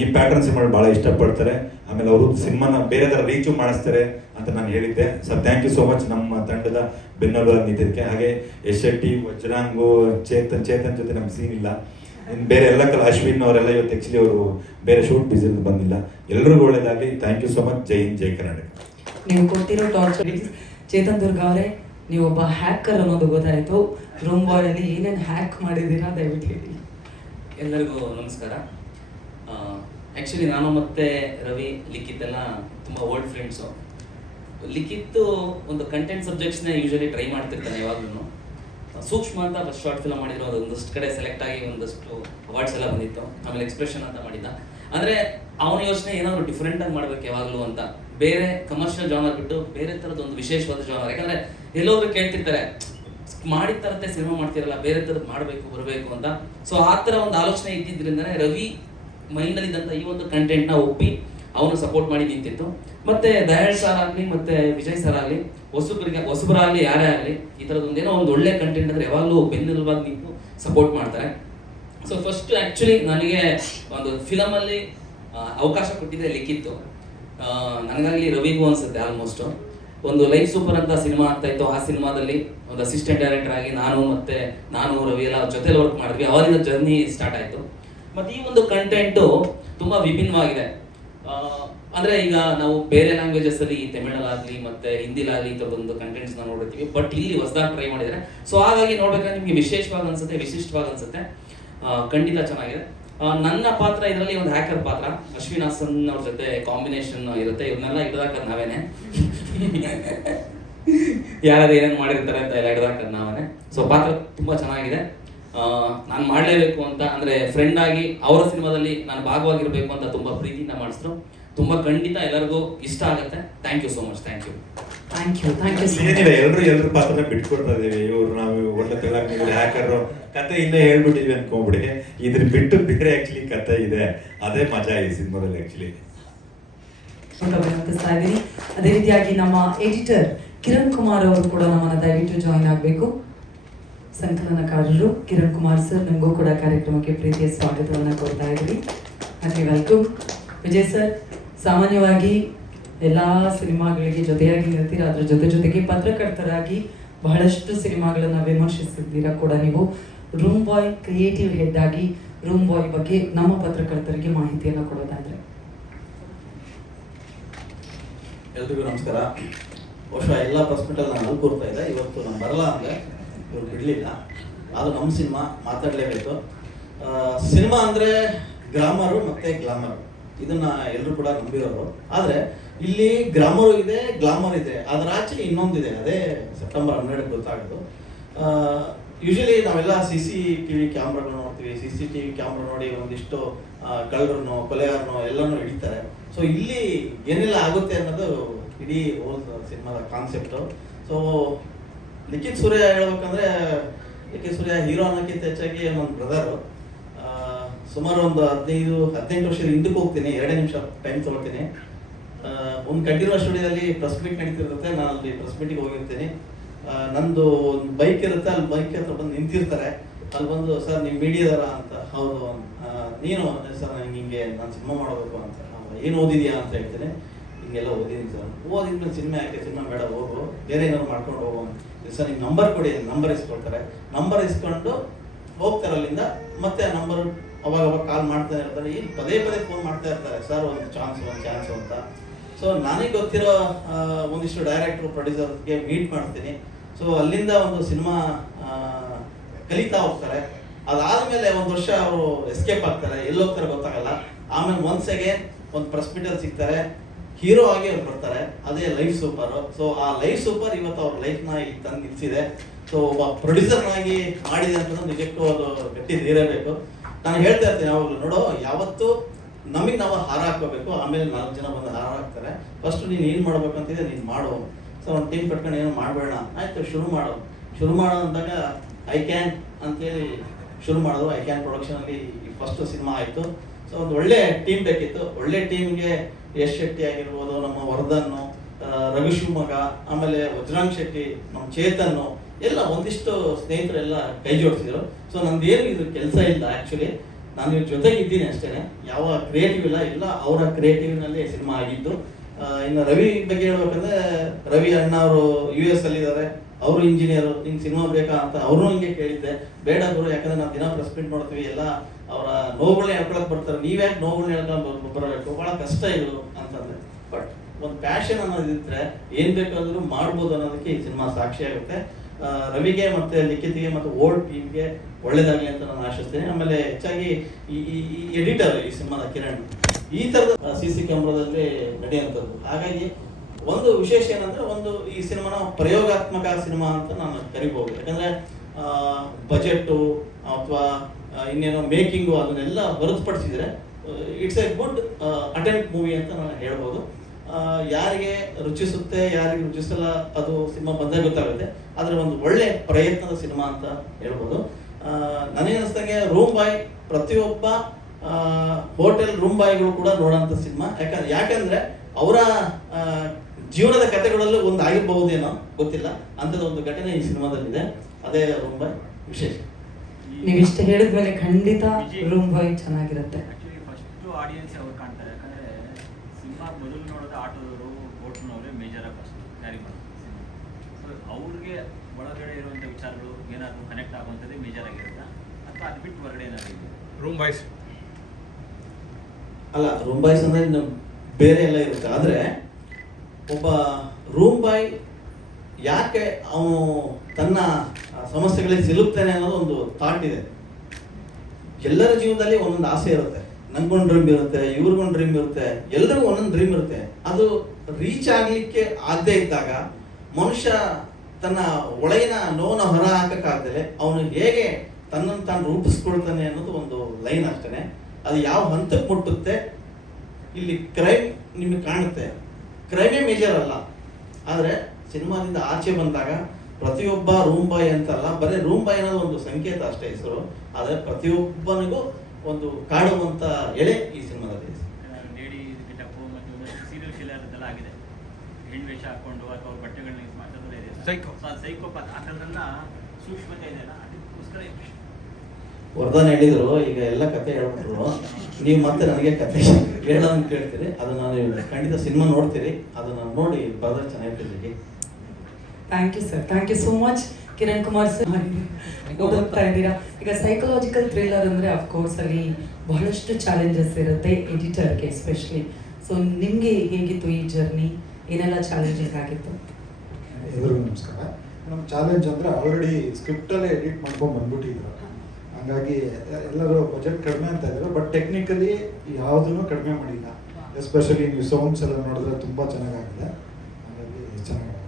ಈ ಪ್ಯಾಟರ್ನ್ ಸಿನಿಮಾಗಳು ಭಾಳ ಇಷ್ಟಪಡ್ತಾರೆ. ಆಮೇಲೆ ಅವರು ಸಿನಿಮಾನ ಬೇರೆ ಥರ ರೀಚು ಮಾಡಿಸ್ತಾರೆ ಅಂತ ನಾನು ಹೇಳಿದ್ದೆ sir. Thank you so much ನಮ್ಮ ತಂಡದ ಬೆನ್ನೆಲುಬಾಗಿ ನಿಂತಿದ್ದಕ್ಕೆ. ಹಾಗೆ ಯಶ್ ಶೆಟ್ಟಿ, ವಜ್ರಾಂಗು, ಚೇತನ್ ಜೊತೆ ನಮ್ಗೆ ಸೀನ್ ಇಲ್ಲ. ಇನ್ನು ಬೇರೆ ಎಲ್ಲ ಅಶ್ವಿನ್ ಅವರೆಲ್ಲ ಇವತ್ತು ಆ್ಯಕ್ಚುಲಿ ಅವರು ಬೇರೆ ಶೂಟ್ ಬಿಸಿಲಿ ಬಂದಿಲ್ಲ. ಎಲ್ರಿಗೂ ಒಳ್ಳೇದಾಗಲಿ. Thank you so much. Jai Hind, Jai Karnataka. ನೀವು ಕೊಟ್ಟಿರೋ ಟಾರ್ಚರ್. ಚೇತನ್ ದುರ್ಗ ಅವರೇ, ನೀವೊಬ್ಬ ಹ್ಯಾಕರ್ ಅನ್ನೋದು ಗೊತ್ತಾಯಿತು. ರೂಮ್ ಬಾಯ್ ಅಲ್ಲಿ ಏನೇನು ಹ್ಯಾಕ್ ಮಾಡಿದ್ದೀರಾ ದಯವಿಟ್ಟು ಹೇಳಿ. ಎಲ್ಲರಿಗೂ ನಮಸ್ಕಾರ. ಆ್ಯಕ್ಚುಲಿ ನಾನು ಮತ್ತು ರವಿ, ಲಿಖಿತ್ ಎಲ್ಲ ತುಂಬ ಓಲ್ಡ್ ಫ್ರೆಂಡ್ಸು. ಲಿಖಿತ್ ಒಂದು ಕಂಟೆಂಟ್ ಸಬ್ಜೆಕ್ಟ್ಸ್ನ ಯೂಶಲಿ ಟ್ರೈ ಮಾಡ್ತಿರ್ತಾನೆ ಯಾವಾಗಲೂ. ಸೂಕ್ಷ್ಮ ಅಂತ ಫಸ್ಟ್ ಶಾರ್ಟ್ ಫಿಲ್ಮ್ ಮಾಡಿದ್ರು, ಅದು ಒಂದಷ್ಟು ಕಡೆ ಸೆಲೆಕ್ಟ್ ಆಗಿ ಒಂದಷ್ಟು ಅವಾರ್ಡ್ಸ್ ಎಲ್ಲ ಬಂದಿತ್ತು. ಆಮೇಲೆ ಎಕ್ಸ್ಪ್ರೆಷನ್ ಅಂತ ಮಾಡಿದ್ದ. ಅಂದರೆ ಅವನ ಯೋಚನೆ ಏನಾದರೂ ಡಿಫ್ರೆಂಟಾಗಿ ಮಾಡ್ಬೇಕು ಯಾವಾಗಲೂ ಅಂತ, ಬೇರೆ ಕಮರ್ಷಿಯಲ್ ಜಾನರ್ ಬಿಟ್ಟು ಬೇರೆ ಥರದ್ದು ಒಂದು ವಿಶೇಷವಾದ ಜಾನರ್. ಯಾಕಂದರೆ ಎಲ್ಲೋದ್ರು ಕೇಳ್ತಿರ್ತಾರೆ, ಮಾಡಿದ ಥರದ್ದೇ ಸಿನಿಮಾ ಮಾಡ್ತಿರಲ್ಲ, ಬೇರೆ ಥರದ್ದು ಮಾಡಬೇಕು ಬರಬೇಕು ಅಂತ. ಸೊ ಆ ಥರ ಒಂದು ಆಲೋಚನೆ ಇದ್ದಿದ್ದರಿಂದನೇ ರವಿ ಮೈಂಡಲ್ಲಿದ್ದಂಥ ಈ ಒಂದು ಕಂಟೆಂಟ್ನ ಒಪ್ಪಿ ಅವನು ಸಪೋರ್ಟ್ ಮಾಡಿ ನಿಂತಿತ್ತು. ಮತ್ತು ದಯಾಳ್ ಸರ್ ಆಗಲಿ ಮತ್ತು ವಿಜಯ್ ಸರ್ ಆಗಲಿ, ಹೊಸಬರಾಗಲಿ ಯಾರೇ ಆಗಲಿ, ಈ ಥರದೊಂದೇನೋ ಒಂದು ಒಳ್ಳೆ ಕಂಟೆಂಟ್ ಅಂದರೆ ಯಾವಾಗಲೂ ಬೆನ್ನೆಲುಬಾಗಿ ನಿಂತು ಸಪೋರ್ಟ್ ಮಾಡ್ತಾರೆ. ಸೊ ಫಸ್ಟ್ ಆ್ಯಕ್ಚುಲಿ ನನಗೆ ಒಂದು ಫಿಲಮಲ್ಲಿ ಅವಕಾಶ ಕೊಟ್ಟಿದ್ದೆ ಲಿಖಿತ್ತು. ನನಗಾಗಲಿ ರವಿಗೂ ಅನಿಸುತ್ತೆ ಆಲ್ಮೋಸ್ಟು. ಒಂದು ಲೈಫ್ ಸೂಪರ್ ಅಂತ ಸಿನಿಮಾ ಆಗ್ತಾ ಇತ್ತು. ಆ ಸಿನಿಮಾದಲ್ಲಿ ಒಂದು ಅಸಿಸ್ಟೆಂಟ್ ಡೈರೆಕ್ಟರ್ ಆಗಿ ನಾನು ರವಿ ಎಲ್ಲ ಜೊತೆಲಿ ವರ್ಕ್ ಮಾಡಿದ್ವಿ. ಅವರಿಂದ ಜರ್ನಿ ಸ್ಟಾರ್ಟ್ ಆಯಿತು. ಮತ್ತು ಈ ಒಂದು ಕಂಟೆಂಟು ತುಂಬ ವಿಭಿನ್ನವಾಗಿದೆ. ಅಂದರೆ ಈಗ ನಾವು ಬೇರೆ ಲ್ಯಾಂಗ್ವೇಜಸ್ಸಲ್ಲಿ ತಮಿಳಲ್ಲಾಗಲಿ ಮತ್ತು ಹಿಂದಿಲಾಗಲಿ ಈ ಥರದೊಂದು ಕಂಟೆಂಟ್ಸ್ನ ನೋಡಿರ್ತೀವಿ. ಬಟ್ ಇಲ್ಲಿ ಹೊಸದಾಗಿ ಟ್ರೈ ಮಾಡಿದರೆ, ಸೊ ಹಾಗಾಗಿ ನೋಡ್ಬೇಕಾದ್ರೆ ನಿಮಗೆ ವಿಶೇಷವಾಗಿ ಅನಿಸುತ್ತೆ, ವಿಶಿಷ್ಟವಾಗಿ ಅನಿಸುತ್ತೆ. ಖಂಡಿತ ಚೆನ್ನಾಗಿದೆ. ನನ್ನ ಪಾತ್ರ ಇದರಲ್ಲಿ ಒಂದು ಹ್ಯಾಕರ್ ಪಾತ್ರ. ಅಶ್ವಿನ್ ಹಾಸನ್ ಅವ್ರ ಜೊತೆ ಕಾಂಬಿನೇಷನ್ ಇರುತ್ತೆ. ಇವನ್ನೆಲ್ಲ ಹಿಡ್ದಾಕದ್ ನಾವೇನೆ, ಯಾರಾದ್ರೂ ಏನೇನು ಮಾಡಿರ್ತಾರೆ ಅಂತ ಎಲ್ಲ ಹಿಡ್ದಾಕದ್ ನಾವೇನೆ. ಸೊ ಪಾತ್ರ ತುಂಬ ಚೆನ್ನಾಗಿದೆ. ನಾನು ಮಾಡಲೇಬೇಕು ಅಂತ, ಅಂದರೆ ಫ್ರೆಂಡ್ ಆಗಿ ಅವರ ಸಿನಿಮಾದಲ್ಲಿ ನಾನು ಭಾಗವಾಗಿರಬೇಕು ಅಂತ ತುಂಬ ಪ್ರೀತಿಯಿಂದ ಮಾಡಿಸಿದ್ರು. ತುಂಬ ಖಂಡಿತ ಎಲ್ಲರಿಗೂ ಇಷ್ಟ ಆಗುತ್ತೆ. Thank you so much. Thank you. ಏನಿಲ್ಲ, ಎಲ್ಲರೂ ಪಾತ್ರನ ಬಿಟ್ಕೊಡ್ತಾ ಇದೀವಿ. ಇವ್ರು ನಾವು ಒಳ್ಳೆ ತೆಲಂಗಾಣ ಹ್ಯಾಕರು ಕತೆ ಇಲ್ಲೇ ಹೇಳ್ಬಿಟ್ಟಿದ್ವಿ ಅನ್ಕೊಂಡ್ಬಿಡಿ. ಇದ್ರ ಬಿಟ್ಟು ಬೇರೆ ಆಕ್ಚುಲಿ ಕತೆ ಇದೆ, ಅದೇ ಮಜಾ ಈ ಸಿನಿಮಾದಲ್ಲಿ ಆಕ್ಚುಲಿ. ಅದೇ ರೀತಿಯಾಗಿ ನಮ್ಮ ಎಡಿಟರ್ ಕಿರಣ್ ಕುಮಾರ್ ಅವರು ಕೂಡ ನಮ್ಮನ್ನ ದಯವಿಟ್ಟು ಜಾಯಿನ್ ಆಗಬೇಕು. ಸಂಕಲನಕಾರರು ಕಿರಣ್ ಕುಮಾರ್ ಸರ್, ನಿಮಗೂ ಕೂಡ ಕಾರ್ಯಕ್ರಮಕ್ಕೆ ಪ್ರೀತಿಯ ಸ್ವಾಗತವನ್ನು ಕೊಡ್ತಾ ಇದ್ವಿ. ಹಾಗೆ ವೆಲ್ಕಮ್. ವಿಜಯ್ ಸರ್, ಸಾಮಾನ್ಯವಾಗಿ ಎಲ್ಲ ಸಿನಿಮಾಗಳಿಗೆ ಜೊತೆಯಾಗಿ ನಿಲ್ತೀರ, ಅದ್ರ ಜೊತೆಗೆ ಪತ್ರಕರ್ತರಾಗಿ ಬಹಳಷ್ಟು ಸಿನಿಮಾಗಳನ್ನ ವಿಮರ್ಶಿಸಿದ್ದೀರಾ ಕೂಡ ನೀವು. ರೂಮ್ ಬಾಯ್ ಕ್ರಿಯೇಟಿವ್ ಹೆಡ್ ಆಗಿ ರೂಮ್ ಬಾಯ್ ಬಗ್ಗೆ ನಮ್ಮ ಪತ್ರಕರ್ತರಿಗೆ ಮಾಹಿತಿಯನ್ನು ಕೊಡೋದಾದ್ರೆ. ಎಲ್ರಿಗೂ ನಮಸ್ಕಾರ. ಬಹುಶಃ ಎಲ್ಲ ಪ್ರೆಸ್ಮೆಂಟಲ್ಲಿ ನಾನು ಅನ್ಕೊಡ್ತಾ ಇದ್ದೆ, ಇವತ್ತು ನಾನು ಬರಲ್ಲ ಅಂದರೆ ಇವ್ರು ಬಿಡಲಿಲ್ಲ. ಅದು ನಮ್ಮ ಸಿನಿಮಾ, ಮಾತಾಡಲೇಬೇಕು. ಸಿನಿಮಾ ಅಂದರೆ ಗ್ರಾಮರು ಮತ್ತು ಗ್ಲಾಮರು ಇದನ್ನ ಎಲ್ಲರೂ ಕೂಡ ನಂಬಿರೋರು. ಆದರೆ ಇಲ್ಲಿ ಗ್ರಾಮರು ಇದೆ, ಗ್ಲಾಮರ್ ಇದೆ, ಅದರ ಆಚೆ ಇನ್ನೊಂದಿದೆ. ಅದೇ ಸೆಪ್ಟೆಂಬರ್ 12 ಗೊತ್ತಾಗೋದು. ಯೂಶಲಿ ನಾವೆಲ್ಲ CCTV ಕ್ಯಾಮ್ರಾಗಳು ನೋಡ್ತೀವಿ. CCTV ಕ್ಯಾಮ್ರಾ ನೋಡಿ ಒಂದಿಷ್ಟು ಕಳ್ಳರನ್ನು, ಕೊಲೆಗಾರನು ಎಲ್ಲನೂ ಹಿಡಿತಾರೆ. ಸೊ ಇಲ್ಲಿ ಏನೆಲ್ಲ ಆಗುತ್ತೆ ಅನ್ನೋದು ಇಡೀ ಹೋಲ್ ಸಿನಿಮಾದ ಕಾನ್ಸೆಪ್ಟು. ಸೊ ಲಿಖಿತ್ ಸೂರ್ಯ ಹೇಳ್ಬೇಕಂದ್ರೆ, ಲಿಖಿತ್ ಸೂರ್ಯ ಹೀರೋ ಅನ್ನೋಕ್ಕಿಂತ ಹೆಚ್ಚಾಗಿ ನನ್ನ ಬ್ರದರು. ಸುಮಾರು ಒಂದು 15-18 ವರ್ಷದ ಹಿಂದಕ್ಕೆ ಹೋಗ್ತೀನಿ. 2 ನಿಮಿಷ ಟೈಮ್ ತೊಗೊಳ್ತೀನಿ. ಒಂದು ಕಂಟಿನ್ಯೂಸ್ ಸ್ಟುಡಿಯೋದಲ್ಲಿ ಪ್ರೆಸ್ ಮೀಟ್ ನಡೀತಿರುತ್ತೆ. ನಾನು ಅಲ್ಲಿ ಪ್ರೆಸ್ ಮೀಟಿಗೆ ಹೋಗಿರ್ತೀನಿ. ನಂದು ಒಂದು ಬೈಕ್ ಇರುತ್ತೆ, ಅಲ್ಲಿ ಬೈಕ್ ಹತ್ರ ಬಂದು ನಿಂತಿರ್ತಾರೆ. ಅಲ್ಲಿ ಬಂದು, ಸರ್ ನೀವು ಮೀಡಿಯಾದರ ಅಂತ. ಹೌದು. ನೀನು? ಸರ್ ನಂಗೆ ಹಿಂಗೆ ನಾನು ಸಿನಿಮಾ ಮಾಡಬೇಕು ಅಂತ. ಏನು ಓದಿದ್ಯಾ ಅಂತ ಹೇಳ್ತೇನೆ. ಹಿಂಗೆಲ್ಲ ಓದಿದ್ದೀನಿ ಸರ್. ಓದಿದ್ಮೇಲೆ ಸಿನಿಮಾ ಯಾಕೆ? ಸಿನಿಮಾ ಬೇಡ, ಹೋಗು, ಬೇರೆ ಏನಾದ್ರು ಮಾಡ್ಕೊಂಡು ಹೋಗು ಅಂತ. ಸರ್ ನಿಮ್ಗೆ ನಂಬರ್ ಕೊಡಿ. ನಂಬರ್ ಇಸ್ಕೊಳ್ತಾರೆ. ನಂಬರ್ ಇಸ್ಕೊಂಡು ಹೋಗ್ತಾರೆ ಅಲ್ಲಿಂದ. ಮತ್ತೆ ಆ ನಂಬರ್ ಅವಾಗ ಕಾಲ್ ಮಾಡ್ತಾ ಇರ್ತಾರೆ. ಏನು ಪದೇ ಫೋನ್ ಮಾಡ್ತಾ ಇರ್ತಾರೆ, ಸರ್ ಒಂದು ಚಾನ್ಸ್ ಅಂತ. ಸೊ ನನಗೆ ಗೊತ್ತಿರೋ ಒಂದಿಷ್ಟು ಡೈರೆಕ್ಟ್ರು, ಪ್ರೊಡ್ಯೂಸರ್ಗೆ ಮೀಟ್ ಮಾಡ್ತೀನಿ. ಸೊ ಅಲ್ಲಿಂದ ಒಂದು ಸಿನಿಮಾ ಕಲಿತಾ ಹೋಗ್ತಾರೆ. ಅದಾದಮೇಲೆ 1 ವರ್ಷ ಅವರು ಎಸ್ಕೇಪ್ ಆಗ್ತಾರೆ. ಎಲ್ಲಿ ಹೋಗ್ತಾರೆ ಗೊತ್ತಾಗಲ್ಲ. ಆಮೇಲೆ ಒನ್ಸ್ ಅಗೇನ್ ಒಂದು ಪ್ರೆಸ್ ಮೀಟಲ್ಲಿ ಸಿಗ್ತಾರೆ. ಹೀರೋ ಆಗಿ ಅವ್ರು ಬರ್ತಾರೆ. ಅದೇ ಲೈಫ್ ಸೂಪರು. ಸೊ ಆ ಲೈಫ್ ಸೂಪರ್ ಇವತ್ತು ಅವ್ರ ಲೈಫ್ನ ಇಲ್ಲಿ ತಂದು ನಿಲ್ಲಿಸಿದೆ. ಸೊ ಒಬ್ಬ ಪ್ರೊಡ್ಯೂಸರ್ನಾಗಿ ಮಾಡಿದೆ ಅಂತಂದ್ರೆ ನಿಜಕ್ಕೂ ಅದು ಗಟ್ಟಿ ಧೈರ್ಯಬೇಕು. ನಾನು ಹೇಳ್ತಾ ಇರ್ತೀನಿ ಯಾವಾಗಲೂ, ನೋಡೋ, ಯಾವತ್ತು ನಮಗೆ ನಾವು ಹಾರ ಹಾಕೋಬೇಕು, ಆಮೇಲೆ 4 ಜನ ಬಂದು ಹಾರ ಹಾಕ್ತಾರೆ. ಫಸ್ಟ್ ನೀನು ಏನು ಮಾಡ್ಬೇಕಂತಿದೆ ನೀನು ಮಾಡು. ಸೊ ಒಂದು ಟೀಮ್ ಕಟ್ಕೊಂಡು ಏನು ಮಾಡಬೇಡ, ಆಯಿತು ಶುರು ಮಾಡೋ ಅಂದಾಗ ಐ ಕ್ಯಾನ್ ಅಂತೇಳಿ ಶುರು ಮಾಡಿದ್ರು. ಐ ಕ್ಯಾನ್ ಪ್ರೊಡಕ್ಷನಲ್ಲಿ ಫಸ್ಟ್ ಸಿನಿಮಾ ಆಯಿತು. ಸೊ ಒಂದು ಒಳ್ಳೆ ಟೀಮ್ ಬೇಕಿತ್ತು. ಒಳ್ಳೆ ಟೀಮ್ಗೆ ಯಶ್ ಶೆಟ್ಟಿ ಆಗಿರ್ಬೋದು, ನಮ್ಮ ವರ್ಧನ್ನು, ರಘು ಶಿವಮೊಗ್ಗ, ಆಮೇಲೆ ವಜ್ರಾಂಗ್ ಶೆಟ್ಟಿ, ನಮ್ಮ ಚೇತನ್ನು, ಎಲ್ಲ ಒಂದಿಷ್ಟು ಸ್ನೇಹಿತರೆಲ್ಲ ಕೈ ಜೋಡಿಸಿದ್ರು. ಸೊ ನಂದೇನು ಇದು ಕೆಲಸ ಇಲ್ಲ. ಆ್ಯಕ್ಚುಲಿ ನಾನು ಇವ್ರ ಜೊತೆಗೆ ಇದ್ದೀನಿ ಅಷ್ಟೇ. ಯಾವ ಕ್ರಿಯೇಟಿವ್ ಇಲ್ಲ. ಎಲ್ಲ ಅವರ ಕ್ರಿಯೇಟಿವ್ನಲ್ಲಿ ಸಿನಿಮಾ ಆಗಿದ್ದು. ಇನ್ನು ರವಿ ಬಗ್ಗೆ ಹೇಳ್ಬೇಕಂದ್ರೆ, ರವಿ ಅಣ್ಣ ಅವರು US ಅಲ್ಲಿದ್ದಾರೆ. ಅವರು ಇಂಜಿನಿಯರು. ನಿಂಗೆ ಸಿನಿಮಾ ಬೇಕಾ ಅಂತ ಅವ್ರನ್ನೂ ಹಿಂಗೆ ಕೇಳಿದ್ದೆ. ಬೇಡ ಗುರು, ಯಾಕಂದ್ರೆ ನಾವು ದಿನ ಪ್ರೆಸ್ ಮೀಟ್ ನೋಡ್ತೀವಿ, ಎಲ್ಲ ಅವರ ನೋವುಗಳನ್ನ ಹೇಳ್ಕೊಳಕ್ ಬರ್ತಾರೆ, ನೀವ್ಯಾಕೆ ನೋವುಗಳನ್ನ ಹೇಳ್ಕೊಂಡು ಬರಬೇಕು, ಭಾಳ ಕಷ್ಟ ಇದು ಅಂತಂದ್ರೆ. ಬಟ್ ಒಂದು ಪ್ಯಾಷನ್ ಅನ್ನೋದಿದ್ರೆ ಏನು ಬೇಕಾದ್ರೂ ಮಾಡ್ಬೋದು ಅನ್ನೋದಕ್ಕೆ ಈ ಸಿನಿಮಾ ಸಾಕ್ಷಿ ಆಗುತ್ತೆ. ರವಿಗೆ ಮತ್ತು ಲಿಖಿತ್ಗೆ ಮತ್ತು ಓಲ್ಡ್ ಟೀಮ್ಗೆ ಒಳ್ಳೇದಾಗಲಿ ಅಂತ ನಾನು ಆಶಿಸ್ತೇನೆ. ಆಮೇಲೆ ಹೆಚ್ಚಾಗಿ ಈ ಎಡಿಟರ್ ಈ ಸಿನಿಮಾದ ಕಿರಣ್ ಈ ಥರದ CC ಕ್ಯಾಮ್ರಾದಲ್ಲಿ ನಡೆಯುವಂಥದ್ದು. ಹಾಗಾಗಿ ಒಂದು ವಿಶೇಷ ಏನಂದ್ರೆ, ಒಂದು ಈ ಸಿನಿಮಾನ ಪ್ರಯೋಗಾತ್ಮಕ ಸಿನಿಮಾ ಅಂತ ನಾನು ಕರಿಬಹುದು. ಯಾಕಂದ್ರೆ ಬಜೆಟ್ಟು ಅಥವಾ ಇನ್ನೇನೋ ಮೇಕಿಂಗು ಅದನ್ನೆಲ್ಲ ಹೊರತುಪಡಿಸಿದ್ರೆ it's a good attempt movie ಅಂತ ನಾನು ಹೇಳ್ಬೋದು. ಯಾರಿಗೆ ರುಚಿಸುತ್ತೆ, ಯಾರಿಗೆ ರುಚಿಸಲ್ಲ, ಅದು ಸಿನಿಮಾ ಬಂದಾಗ ಗೊತ್ತಾಗುತ್ತೆ. ಆದರೆ ಒಂದು ಒಳ್ಳೆ ಪ್ರಯತ್ನದ ಸಿನಿಮಾ ಅಂತ ಹೇಳ್ಬೋದು. ನನಗನ್ನಿಸ್ದಂಗೆ ರೂಮ್ ಬಾಯ್ ಪ್ರತಿಯೊಬ್ಬ ಹೋಟೆಲ್ ರೂಮ್ ಬಾಯ್ಗಳು ಕೂಡ ನೋಡೋಂಥ ಸಿನಿಮಾ. ಯಾಕಂದ್ರೆ ಅವರ ಜೀವನದ ಕಥೆಗಳಲ್ಲೂ ಒಂದು ಆಗಿರಬಹುದೇನೋ ಗೊತ್ತಿಲ್ಲ, ಅಂಥದ್ದು ಒಂದು ಘಟನೆ ಈ ಸಿನಿಮಾದಲ್ಲಿದೆ. ಅದೇ ರೂಮ್ ಬಾಯ್ ವಿಶೇಷ. ನೀವಿಷ್ಟು ಹೇಳಿದ್ಮೇಲೆ ಖಂಡಿತ ರೂಮ್ ಬಾಯ್ ಚೆನ್ನಾಗಿರುತ್ತೆ. ಆ್ಯಕ್ಚುಲಿ ಫಸ್ಟು ಆಡಿಯನ್ಸ್ ಅವ್ರು ಕಾಣ್ತಾರೆ. ಯಾಕಂದರೆ ಸಿನಿಮಾ ಮೊದಲು ನೋಡೋದು ಆಟೋದವರು, ಹೋಟ್ಲ್ನವರೇ ಮೇಜರಾಗಿ ಫಸ್ಟ್ ಕ್ಯಾರಿ ಮಾಡೋದು ಸಿನಿಮಾ. ಸೊ ಅವ್ರಿಗೆ ಒಳಗಡೆ ಇರುವಂಥ ವಿಚಾರಗಳು ಏನಾದರೂ ಕನೆಕ್ಟ್ ಆಗುವಂಥದ್ದೇ ಮೇಜರ್ ಆಗಿರುತ್ತೆ, ಅಥವಾ ಅದು ಬಿಟ್ಟು ಹೊರಗಡೆ ಏನಾದರೂ ಇದೆ? ರೂಮ್ ಬಾಯ್ಸ್ ಅಲ್ಲ, ರೂಮ್ ಬಾಯ್ಸ್ ಅಂದರೆ ಇನ್ನು ಬೇರೆ ಎಲ್ಲ ಇರುತ್ತೆ. ಆದರೆ ಒಬ್ಬ ರೂಮ್ ಬಾಯ್ ಯಾಕೆ ಅವನು ತನ್ನ ಸಮಸ್ಯೆಗಳಿಗೆ ಸಿಲುಕ್ತಾನೆ ಅನ್ನೋದು ಒಂದು ಥಾಟ್ ಇದೆ. ಎಲ್ಲರ ಜೀವನದಲ್ಲಿ ಒಂದೊಂದು ಆಸೆ ಇರುತ್ತೆ. ನಂಗೊಂದು ಡ್ರೀಮ್ ಇರುತ್ತೆ, ಇವ್ರಿಗೊಂದು ಡ್ರೀಮ್ ಇರುತ್ತೆ, ಎಲ್ಲರಿಗೂ ಒಂದೊಂದು ಡ್ರೀಮ್ ಇರುತ್ತೆ. ಅದು ರೀಚ್ ಆಗಲಿಕ್ಕೆ ಆಗದೆ ಇದ್ದಾಗ ಮನುಷ್ಯ ತನ್ನ ಒಳಗಿನ ನೋವನ್ನ ಹೊರ ಹಾಕಕ್ಕಾಗ್ದಲೆ ಅವನು ಹೇಗೆ ತನ್ನನ್ನು ತಾನು ರೂಪಿಸ್ಕೊಳ್ತಾನೆ ಅನ್ನೋದು ಒಂದು ಲೈನ್ ಅಷ್ಟೇ. ಅದು ಯಾವ ಹಂತಕ್ಕೆ ಮುಟ್ಟುತ್ತೆ, ಇಲ್ಲಿ ಕ್ರೈಮ್ ನಿಮಗೆ ಕಾಣುತ್ತೆ. ಕ್ರೈಮೇ ಮೇಜರ್ ಅಲ್ಲ, ಆದರೆ ಸಿನಿಮಾದಿಂದ ಆಚೆ ಬಂದಾಗ ಪ್ರತಿಯೊಬ್ಬ ರೂಮ್ ಬಾಯ್ ಅಂತಲ್ಲ, ಬರೀ ರೂಮ್ ಬಾಯ್ ಅನ್ನೋದು ಒಂದು ಸಂಕೇತ ಅಷ್ಟೇ ಹೆಸರು. ಆದರೆ ಪ್ರತಿಯೊಬ್ಬನಿಗೂ ಒಂದು ಕಾಡುವಂಥ ಎಳೆ ಈ ಸಿನಿಮಾದಲ್ಲಿ. ಲೇಡಿ ಗೆಟಪ್ಪು ಮತ್ತು ಸೀರಿಯಲ್ ಕಿಲ್ಲರ್ದೆಲ್ಲ ಆಗಿದೆ. ಹೆಣ್ಣು ವೇಷ ಹಾಕೊಂಡು ಅಥವಾ ಅವ್ರ ಬಟ್ಟೆಗಳನ್ನ ಯೂಸ್ ಮಾಡ್ತಾರೆ ಇದೆ. ಸೈಕೋಪಾತ್ ಆ ಥರದೆಲ್ಲ ಸೂಕ್ಷ್ಮತೆ ಇದೆಯಲ್ಲ, ಅದಕ್ಕೋಸ್ಕರ ವರ್ಧನ್ ಹೇಳಿದ್ರು, ಈಗ ಎಲ್ಲ ಕತೆ ಹೇಳ್ಬಿಟ್ರು, ನೀವು ಮತ್ತೆ ನನಗೆ ಕತೆ ಹೇಳೋದನ್ನು ಕೇಳ್ತೀರಿ. ಅದನ್ನ ನೀವು ಖಂಡಿತ ಸಿನಿಮಾ ನೋಡ್ತೀರಿ, ಅದನ್ನ ನೋಡಿ ಬರೆದ್ರೆ ಚೆನ್ನಾಗಿರ್ತೀರಿ. Thank you sir, thank you so much. Kiran Kumar sir ಓದ್ತಾ ಇದ್ದೀರಾ. ಈಗ ಸೈಕಲಾಜಿಕಲ್ ಥ್ರಿಲ್ಲರ್ ಅಂದರೆ ಅಫ್ಕೋರ್ಸ್ ಅಲ್ಲಿ ಬಹಳಷ್ಟು ಚಾಲೆಂಜಸ್ ಇರುತ್ತೆ, ಎಡಿಟರ್ಗೆ ಎಸ್ಪೆಷಲಿ. ಸೊ ನಿಮಗೆ ಹೇಗಿತ್ತು ಈ ಜರ್ನಿ, ಏನೆಲ್ಲ ಚಾಲೆಂಜಸ್ ಆಗಿತ್ತು? ಎಲ್ರಿಗೂ ನಮಸ್ಕಾರ. ನಮ್ಮ ಚಾಲೆಂಜ್ ಅಂದರೆ ಆಲ್ರೆಡಿ ಸ್ಕ್ರಿಪ್ಟಲ್ಲೇ ಎಡಿಟ್ ಮಾಡ್ಕೊಂಡು ಬಂದ್ಬಿಟ್ಟಿದ್ರು. ಹಂಗಾಗಿ ಎಲ್ಲರೂ ಬಜೆಟ್ ಕಡಿಮೆ ಅಂತ ಇದ್ದಾರೆ, ಬಟ್ ಟೆಕ್ನಿಕಲಿ ಯಾವುದೂ ಕಡಿಮೆ ಮಾಡಿಲ್ಲ. ಎಸ್ಪೆಷಲಿ ನೀವು ಸೌಂಡ್ಸ್ ಎಲ್ಲ ನೋಡಿದ್ರೆ ತುಂಬ ಚೆನ್ನಾಗಾಗಿದೆ, ಹಾಗಾಗಿ ಚೆನ್ನಾಗಿದೆ.